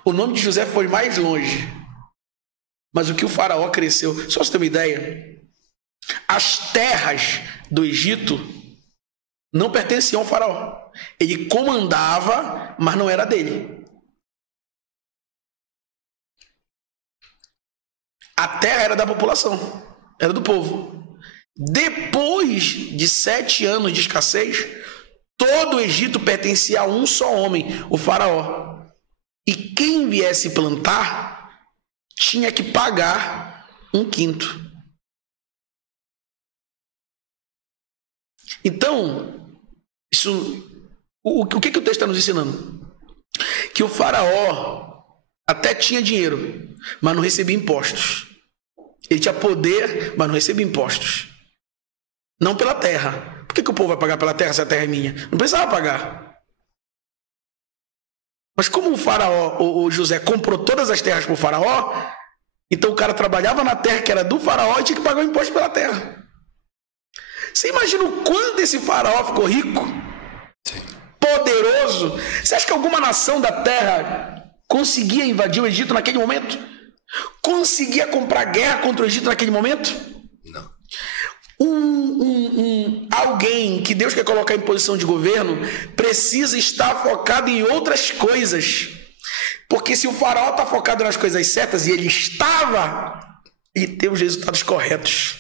O nome de José foi mais longe. Mas o que o faraó cresceu... Só pra você ter uma ideia, as terras do Egito não pertenciam ao faraó. Ele comandava, mas não era dele. A terra era da população, era do povo. Depois de 7 anos de escassez, todo o Egito pertencia a um só homem, o faraó. E quem viesse plantar tinha que pagar 1/5. Então, o que o texto está nos ensinando? Que o faraó até tinha dinheiro, mas não recebia impostos. Ele tinha poder, mas não recebia impostos. Não pela terra. Por que o povo vai pagar pela terra se a terra é minha? Não precisava pagar. Mas como o faraó, o José, comprou todas as terras para o faraó, então o cara trabalhava na terra que era do faraó e tinha que pagar o imposto pela terra. Você imagina o quanto esse faraó ficou rico? Poderoso? Você acha que alguma nação da terra conseguia invadir o Egito naquele momento? Conseguia comprar guerra contra o Egito naquele momento? Não. Alguém que Deus quer colocar em posição de governo precisa estar focado em outras coisas. Porque se o faraó está focado nas coisas certas, e ele estava, ele tem os resultados corretos.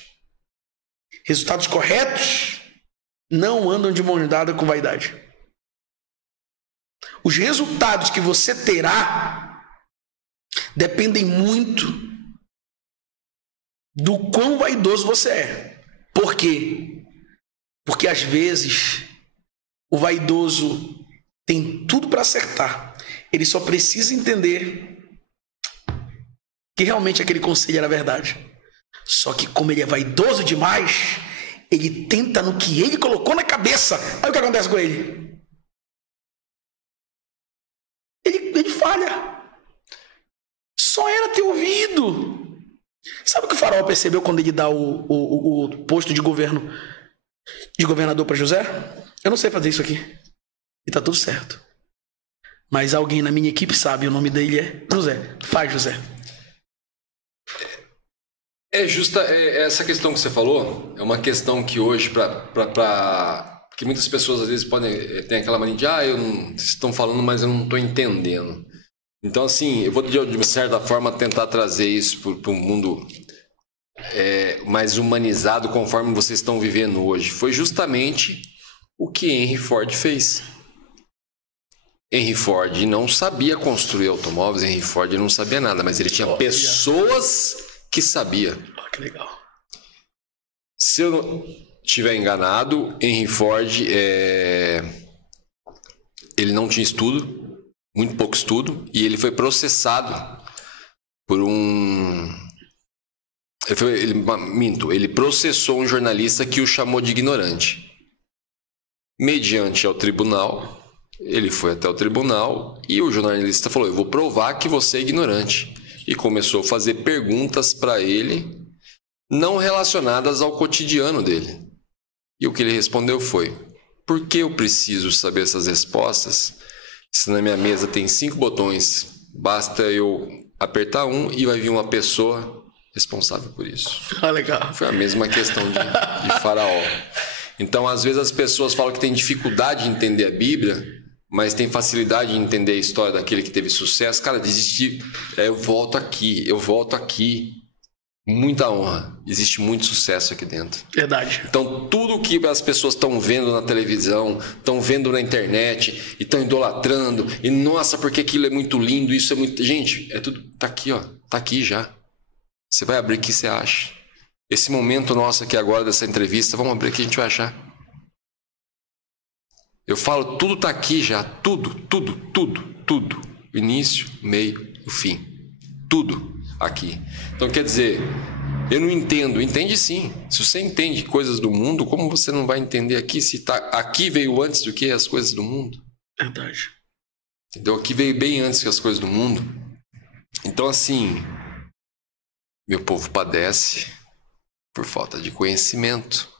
Resultados corretos não andam de mão dada com vaidade. Os resultados que você terá dependem muito do quão vaidoso você é. Por quê? Porque às vezes o vaidoso tem tudo para acertar. Ele só precisa entender que realmente aquele conselho era verdade. Só que como ele é vaidoso demais, ele tenta no que ele colocou na cabeça. Aí o que acontece com ele? Ele falha. Só era ter ouvido. Sabe o que o faraó percebeu quando ele dá o posto de governador para José? Eu não sei fazer isso aqui. E tá tudo certo. Mas alguém na minha equipe sabe, o nome dele é José. Faz, José. Essa questão que você falou é uma questão que hoje, porque que muitas pessoas às vezes ter aquela mania de vocês estão falando, mas eu não estou entendendo. Então, assim, eu vou de certa forma tentar trazer isso para um mundo mais humanizado conforme vocês estão vivendo hoje. Foi justamente o que Henry Ford fez. Henry Ford não sabia construir automóveis, Henry Ford não sabia nada, mas ele tinha pessoas que sabiam. Que legal. Se eu não estiver enganado, Henry Ford ele não tinha estudo, muito pouco estudo, e ele foi processado por ele processou um jornalista que o chamou de ignorante. Mediante ao tribunal, ele foi até o tribunal e o jornalista falou: eu vou provar que você é ignorante. E começou a fazer perguntas para ele não relacionadas ao cotidiano dele. E o que ele respondeu foi: por que eu preciso saber essas respostas? Se na minha mesa tem 5 botões, basta eu apertar um e vai vir uma pessoa responsável por isso. Legal. Foi a mesma questão de Faraó. Então, às vezes as pessoas falam que tem dificuldade de entender a Bíblia, mas tem facilidade de entender a história daquele que teve sucesso. Cara, eu volto aqui. Muita honra. Existe muito sucesso aqui dentro. Verdade. Então, tudo que as pessoas estão vendo na televisão, estão vendo na internet, e estão idolatrando, e nossa, porque aquilo é muito lindo, isso é muito... Gente, é tudo... Tá aqui, ó. Tá aqui já. Você vai abrir o que você acha. Esse momento nosso aqui agora, dessa entrevista, vamos abrir o que a gente vai achar. Eu falo, tudo tá aqui já. Tudo. O início, o meio, o fim. Tudo aqui. Então, quer dizer, eu não entendo. Entende sim. Se você entende coisas do mundo, como você não vai entender aqui se tá, aqui veio antes do que as coisas do mundo? Verdade. Entendeu? Aqui veio bem antes que as coisas do mundo. Então, assim, meu povo padece por falta de conhecimento.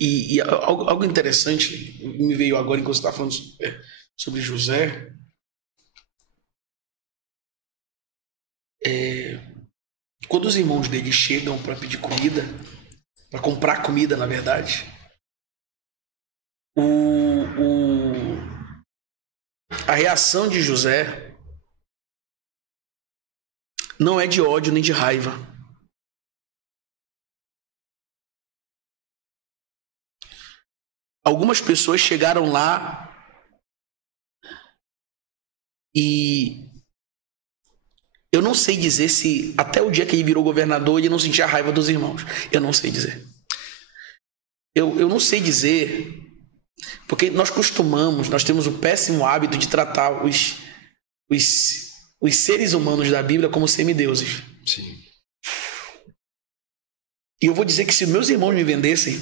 E algo interessante me veio agora enquanto você está falando sobre José. Quando os irmãos dele chegam para pedir comida, para comprar comida, na verdade, a reação de José não é de ódio nem de raiva. Algumas pessoas chegaram lá e eu não sei dizer se até o dia que ele virou governador ele não sentia a raiva dos irmãos. Eu não sei dizer. Eu não sei dizer, porque nós temos o péssimo hábito de tratar os seres humanos da Bíblia como semideuses. Sim. E eu vou dizer que se meus irmãos me vendessem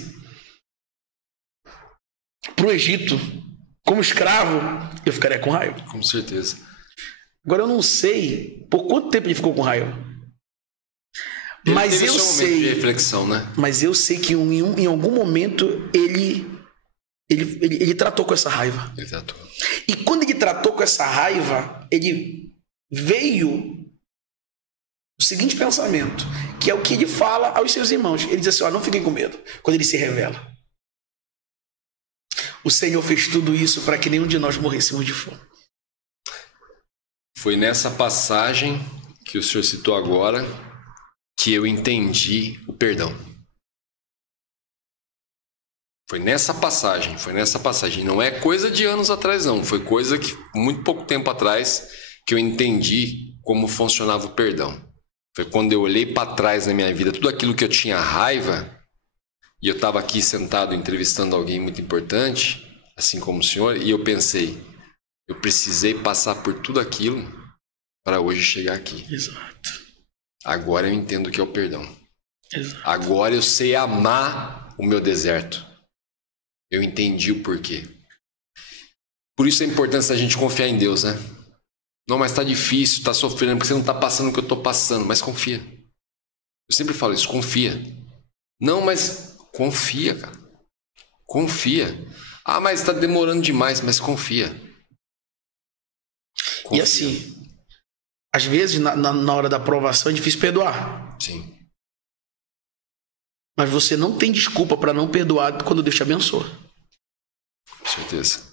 pro Egito como escravo, eu ficaria com raiva. Com certeza. Agora eu não sei por quanto tempo ele ficou com raiva. Mas eu sei. De reflexão, né? Mas eu sei que em algum momento ele tratou com essa raiva. Ele tratou. E quando ele tratou com essa raiva, ele veio o seguinte pensamento, que é o que ele fala aos seus irmãos. Ele diz assim: não fiquem com medo, quando ele se revela. O Senhor fez tudo isso para que nenhum de nós morrêssemos de fome. Foi nessa passagem que o senhor citou agora que eu entendi o perdão. Foi nessa passagem. Não é coisa de anos atrás, não. Foi coisa que muito pouco tempo atrás que eu entendi como funcionava o perdão. Foi quando eu olhei para trás na minha vida, tudo aquilo que eu tinha raiva, e eu estava aqui sentado entrevistando alguém muito importante, assim como o senhor, e eu pensei, eu precisei passar por tudo aquilo para hoje chegar aqui. Exato. Agora eu entendo o que é o perdão. Exato. Agora eu sei amar o meu deserto. Eu entendi o porquê. Por isso a importância da gente confiar em Deus, né? Não, mas tá difícil, tá sofrendo, porque você não tá passando o que eu tô passando. Mas confia. Eu sempre falo isso, confia. Não, mas confia, cara. Confia. Ah, mas tá demorando demais, mas confia. E assim, às vezes na hora da aprovação é difícil perdoar. Sim. Mas você não tem desculpa para não perdoar quando Deus te abençoa. certeza.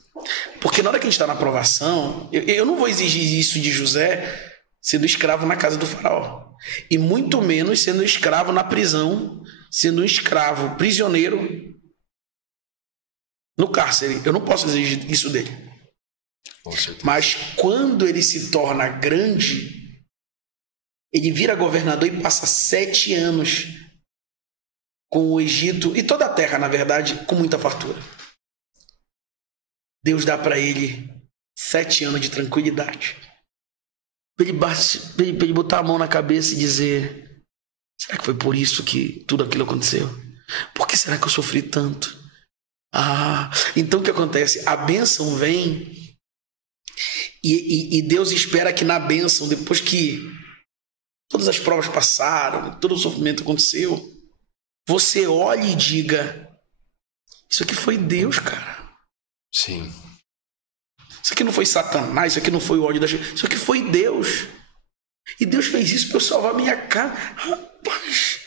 Porque na hora que a gente está na provação, eu não vou exigir isso de José sendo escravo na casa do faraó. E muito menos sendo escravo na prisão, sendo um escravo prisioneiro no cárcere. Eu não posso exigir isso dele. Mas quando ele se torna grande, ele vira governador e passa 7 anos com o Egito e toda a terra, na verdade, com muita fartura. Deus dá para ele 7 anos de tranquilidade. Para ele botar a mão na cabeça e dizer: será que foi por isso que tudo aquilo aconteceu? Por que será que eu sofri tanto? Então o que acontece? A bênção vem e Deus espera que na bênção, depois que todas as provas passaram, todo o sofrimento aconteceu, você olhe e diga: isso aqui foi Deus, cara. Sim. Isso aqui não foi Satanás, isso aqui não foi o ódio da gente, isso aqui foi Deus. E Deus fez isso para eu salvar minha casa. Rapaz,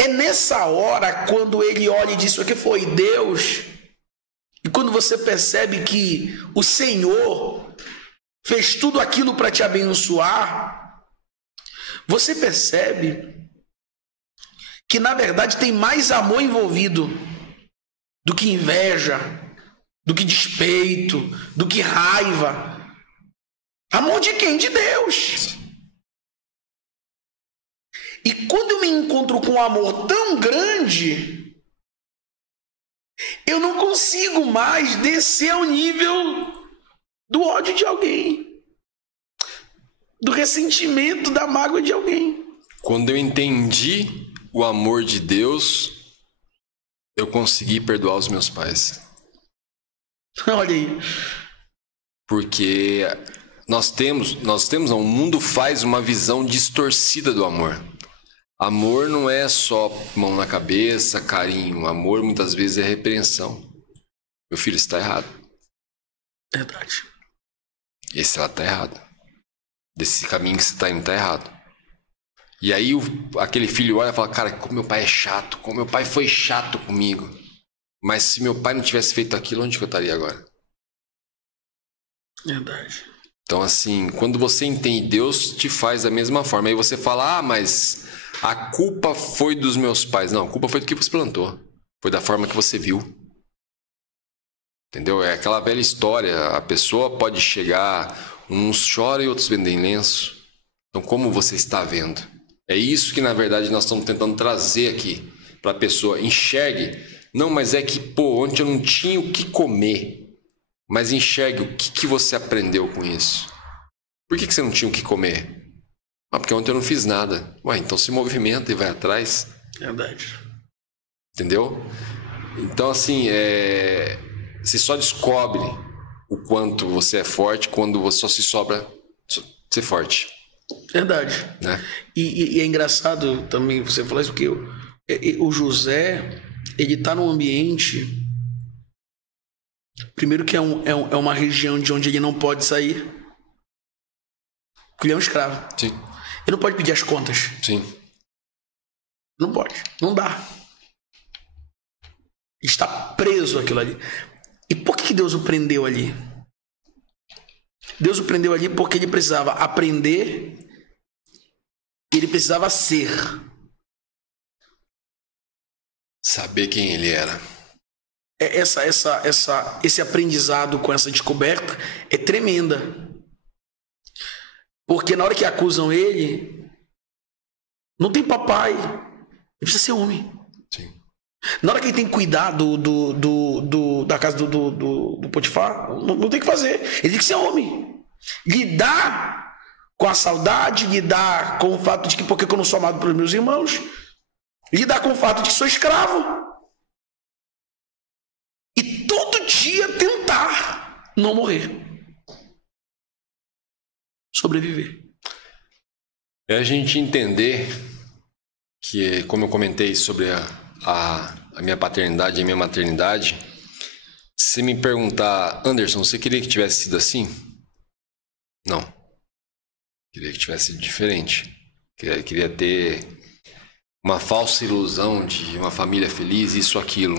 é nessa hora, quando ele olha e diz: isso aqui foi Deus, e quando você percebe que o Senhor fez tudo aquilo para te abençoar, você percebe que na verdade tem mais amor envolvido do que inveja, do que despeito, do que raiva. Amor de quem? De Deus. E quando eu me encontro com um amor tão grande, eu não consigo mais descer ao nível do ódio de alguém, do ressentimento, da mágoa de alguém. Quando eu entendi o amor de Deus, eu consegui perdoar os meus pais. Olha aí. Porque o mundo faz uma visão distorcida do amor. Amor não é só mão na cabeça, carinho. Amor muitas vezes é repreensão. Meu filho, isso está errado. Verdade. Esse lado está errado. Desse caminho que você está indo está errado. E aí aquele filho olha e fala: cara, como meu pai é chato, como meu pai foi chato comigo. Mas se meu pai não tivesse feito aquilo, onde que eu estaria agora? Verdade. Então, assim, quando você entende, Deus te faz da mesma forma. Aí você fala: mas a culpa foi dos meus pais. Não, a culpa foi do que você plantou. Foi da forma que você viu. Entendeu? É aquela velha história. A pessoa pode chegar, uns choram e outros vendem lenço. Então, como você está vendo? É isso que, na verdade, nós estamos tentando trazer aqui para a pessoa. Enxergue. Não, mas é que, ontem eu não tinha o que comer. Mas enxergue o que você aprendeu com isso. Por que você não tinha o que comer? Porque ontem eu não fiz nada. Então se movimenta e vai atrás. Verdade. Entendeu? Então, assim, você só descobre o quanto você é forte quando você só se sobra ser forte. Verdade. Né? E é engraçado também você falar isso, porque o José, ele está num ambiente, primeiro que é uma região de onde ele não pode sair, porque ele é um escravo. Sim. Ele não pode pedir as contas. Sim. Não pode, não dá. Ele está preso àquilo ali. E por que Deus o prendeu ali? Deus o prendeu ali porque ele precisava aprender e ele precisava ser. Saber quem ele era. Esse aprendizado com essa descoberta é tremenda. Porque na hora que acusam ele, não tem papai. Ele precisa ser homem. Sim. Na hora que ele tem que cuidar da casa do Potifar, não tem o que fazer. Ele tem que ser homem. Lidar com a saudade, lidar com o fato de que porque eu não sou amado pelos meus irmãos, lidar com o fato de que sou escravo. E todo dia tentar não morrer. Sobreviver. É a gente entender que, como eu comentei sobre a minha paternidade e a minha maternidade, se me perguntar: Anderson, você queria que tivesse sido assim? Não. Queria que tivesse sido diferente. Queria ter uma falsa ilusão de uma família feliz, isso, aquilo.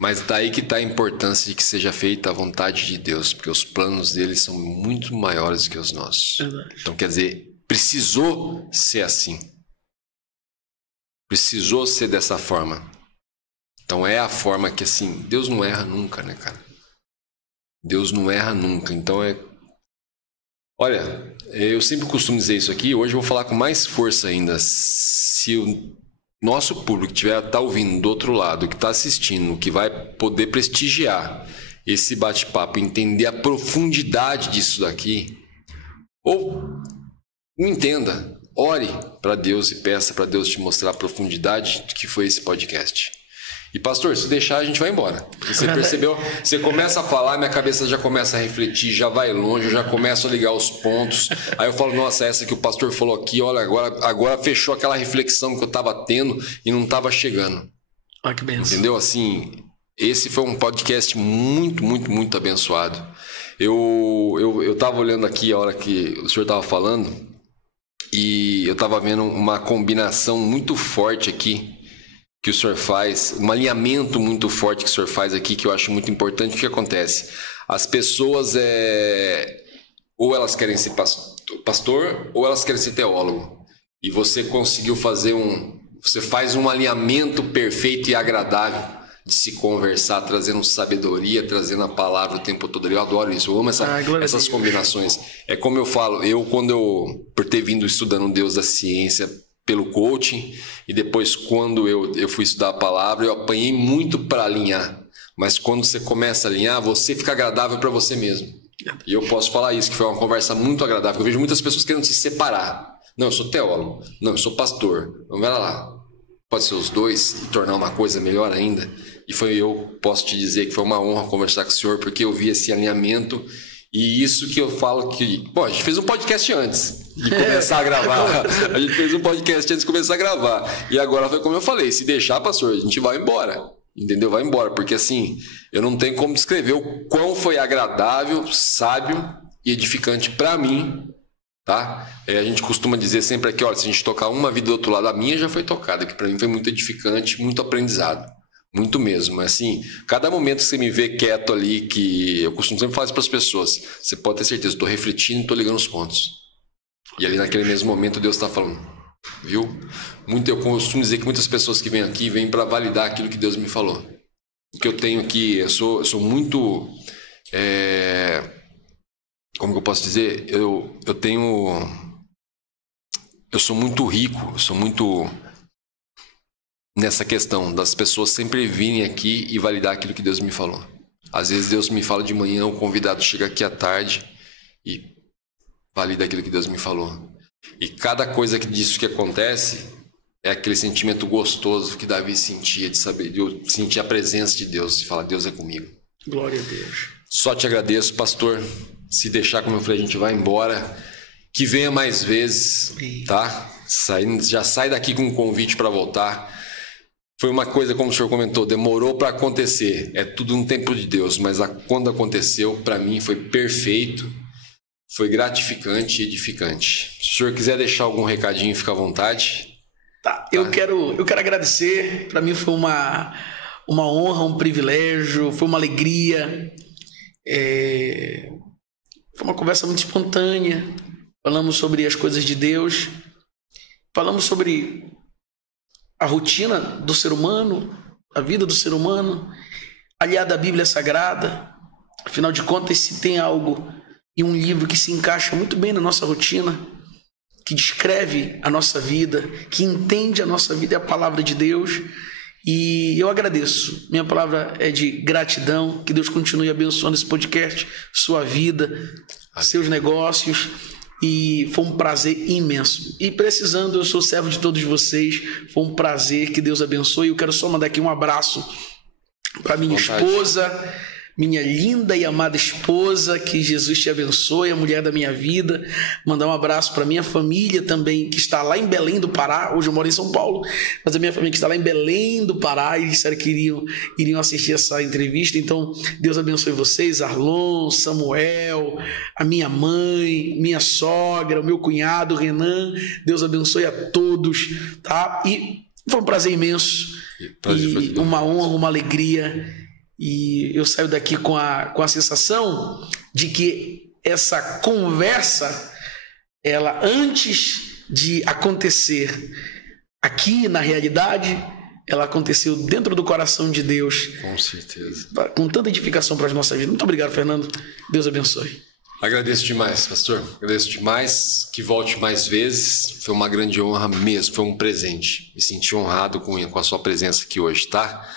Mas daí que está a importância de que seja feita a vontade de Deus, porque os planos dele são muito maiores que os nossos. Verdade. Então, quer dizer, precisou ser assim. Precisou ser dessa forma. Então, é a forma que, assim, Deus não erra nunca, né, cara? Deus não erra nunca. Então, Olha, eu sempre costumo dizer isso aqui, hoje eu vou falar com mais força ainda. Se o nosso público tá ouvindo do outro lado, que está assistindo, que vai poder prestigiar esse bate-papo, entender a profundidade disso daqui, ou não entenda, ore para Deus e peça para Deus te mostrar a profundidade que foi esse podcast. E pastor, se deixar a gente vai embora. Você percebeu? Você começa a falar, minha cabeça já começa a refletir, já vai longe, eu já começo a ligar os pontos. Aí eu falo, nossa, essa que o pastor falou aqui, olha, agora fechou aquela reflexão que eu estava tendo e não estava chegando. Olha que benção. Entendeu? Assim, esse foi um podcast muito, muito, muito abençoado. Eu estava olhando aqui a hora que o senhor estava falando e eu estava vendo uma combinação muito forte aqui que o senhor faz, um alinhamento muito forte que o senhor faz aqui, que eu acho muito importante. O que acontece? As pessoas, ou elas querem ser pastor, ou elas querem ser teólogo. E você conseguiu fazer você faz um alinhamento perfeito e agradável de se conversar, trazendo sabedoria, trazendo a palavra o tempo todo. Eu adoro isso, eu amo essas combinações. É como eu falo, por ter vindo estudando Deus da ciência, pelo coaching, e depois quando eu fui estudar a palavra, eu apanhei muito para alinhar, mas quando você começa a alinhar, você fica agradável para você mesmo. E eu posso falar isso, que foi uma conversa muito agradável. Eu vejo muitas pessoas querendo se separar. Não, eu sou teólogo, não, eu sou pastor, vamos lá, pode ser os dois e tornar uma coisa melhor ainda. E eu posso te dizer que foi uma honra conversar com o senhor, porque eu vi esse alinhamento. E isso que eu falo que... Bom, a gente fez um podcast antes de começar a gravar. A gente fez um podcast antes de começar a gravar. E agora foi como eu falei, se deixar, pastor, a gente vai embora. Entendeu? Vai embora. Porque assim, eu não tenho como descrever o quão foi agradável, sábio e edificante para mim, tá? A gente costuma dizer sempre aqui, olha, se a gente tocar uma vida do outro lado, a minha já foi tocada, que para mim foi muito edificante, muito aprendizado. Muito mesmo, assim, cada momento que você me vê quieto ali, que eu costumo sempre falar isso para as pessoas, você pode ter certeza, estou refletindo, estou ligando os pontos. E ali naquele mesmo momento Deus está falando, viu? Eu costumo dizer que muitas pessoas que vêm aqui vêm para validar aquilo que Deus me falou. O que eu tenho aqui, eu sou muito, como que eu posso dizer? Eu sou muito rico, eu sou muito... nessa questão das pessoas sempre virem aqui e validar aquilo que Deus me falou. Às vezes Deus me fala de manhã, o convidado chega aqui à tarde e valida aquilo que Deus me falou. E cada coisa disso que acontece é aquele sentimento gostoso que Davi sentia, de sentir a presença de Deus e falar, Deus é comigo. Glória a Deus. Só te agradeço, pastor. Se deixar, como eu falei, a gente vai embora. Que venha mais vezes, tá? Já sai daqui com um convite para voltar. Foi uma coisa, como o senhor comentou, demorou para acontecer. É tudo no tempo de Deus, mas quando aconteceu, para mim foi perfeito, foi gratificante e edificante. Se o senhor quiser deixar algum recadinho, fica à vontade. Tá. Eu quero agradecer. Para mim foi uma honra, um privilégio, foi uma alegria. Foi uma conversa muito espontânea. Falamos sobre as coisas de Deus, falamos sobre a rotina do ser humano, a vida do ser humano, aliada à Bíblia Sagrada. Afinal de contas, se tem algo e um livro que se encaixa muito bem na nossa rotina, que descreve a nossa vida, que entende a nossa vida, é a palavra de Deus. E eu agradeço. Minha palavra é de gratidão. Que Deus continue abençoando esse podcast, sua vida, seus negócios. E foi um prazer imenso. E precisando, eu sou servo de todos vocês. Foi um prazer, que Deus abençoe. Eu quero só mandar aqui um abraço para minha esposa, minha linda e amada esposa. Que Jesus te abençoe, a mulher da minha vida. Mandar um abraço para minha família também, que está lá em Belém do Pará. Hoje eu moro em São Paulo, mas a minha família que está lá em Belém do Pará, e disseram que iriam assistir essa entrevista. Então Deus abençoe vocês, Arlon, Samuel, a minha mãe, minha sogra, o meu cunhado Renan. Deus abençoe a todos, tá? E foi um prazer imenso, e uma honra, uma alegria. E eu saio daqui com a sensação de que essa conversa, ela antes de acontecer aqui na realidade, ela aconteceu dentro do coração de Deus. Com certeza. Com tanta edificação para as nossas vidas. Muito obrigado, Fernando. Deus abençoe. Agradeço demais, pastor. Agradeço demais. Que volte mais vezes. Foi uma grande honra mesmo. Foi um presente. Me senti honrado com a sua presença aqui hoje, tá?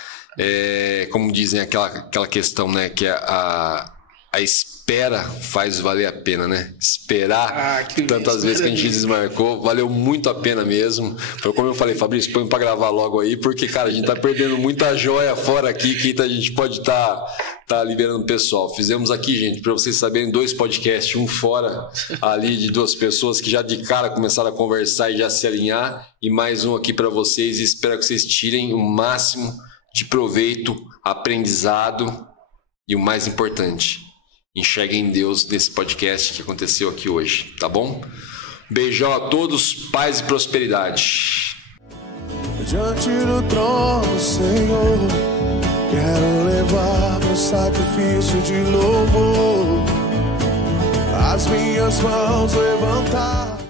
Como dizem aquela questão, né? Que a espera faz valer a pena, né? Esperar tantas vezes que a gente desmarcou, valeu muito a pena mesmo. Foi como eu falei, Fabrício, põe pra gravar logo aí, porque, cara, a gente tá perdendo muita joia fora aqui que a gente pode tá liberando o pessoal. Fizemos aqui, gente, pra vocês saberem, 2 podcasts, um fora ali de 2 pessoas que já de cara começaram a conversar e já se alinhar, e mais um aqui pra vocês, e espero que vocês tirem o máximo de proveito, aprendizado e o mais importante, enxerguem Deus nesse podcast que aconteceu aqui hoje, tá bom? Beijão a todos, paz e prosperidade. Diante do trono, Senhor, quero levar meu sacrifício de louvor, as minhas mãos levantar.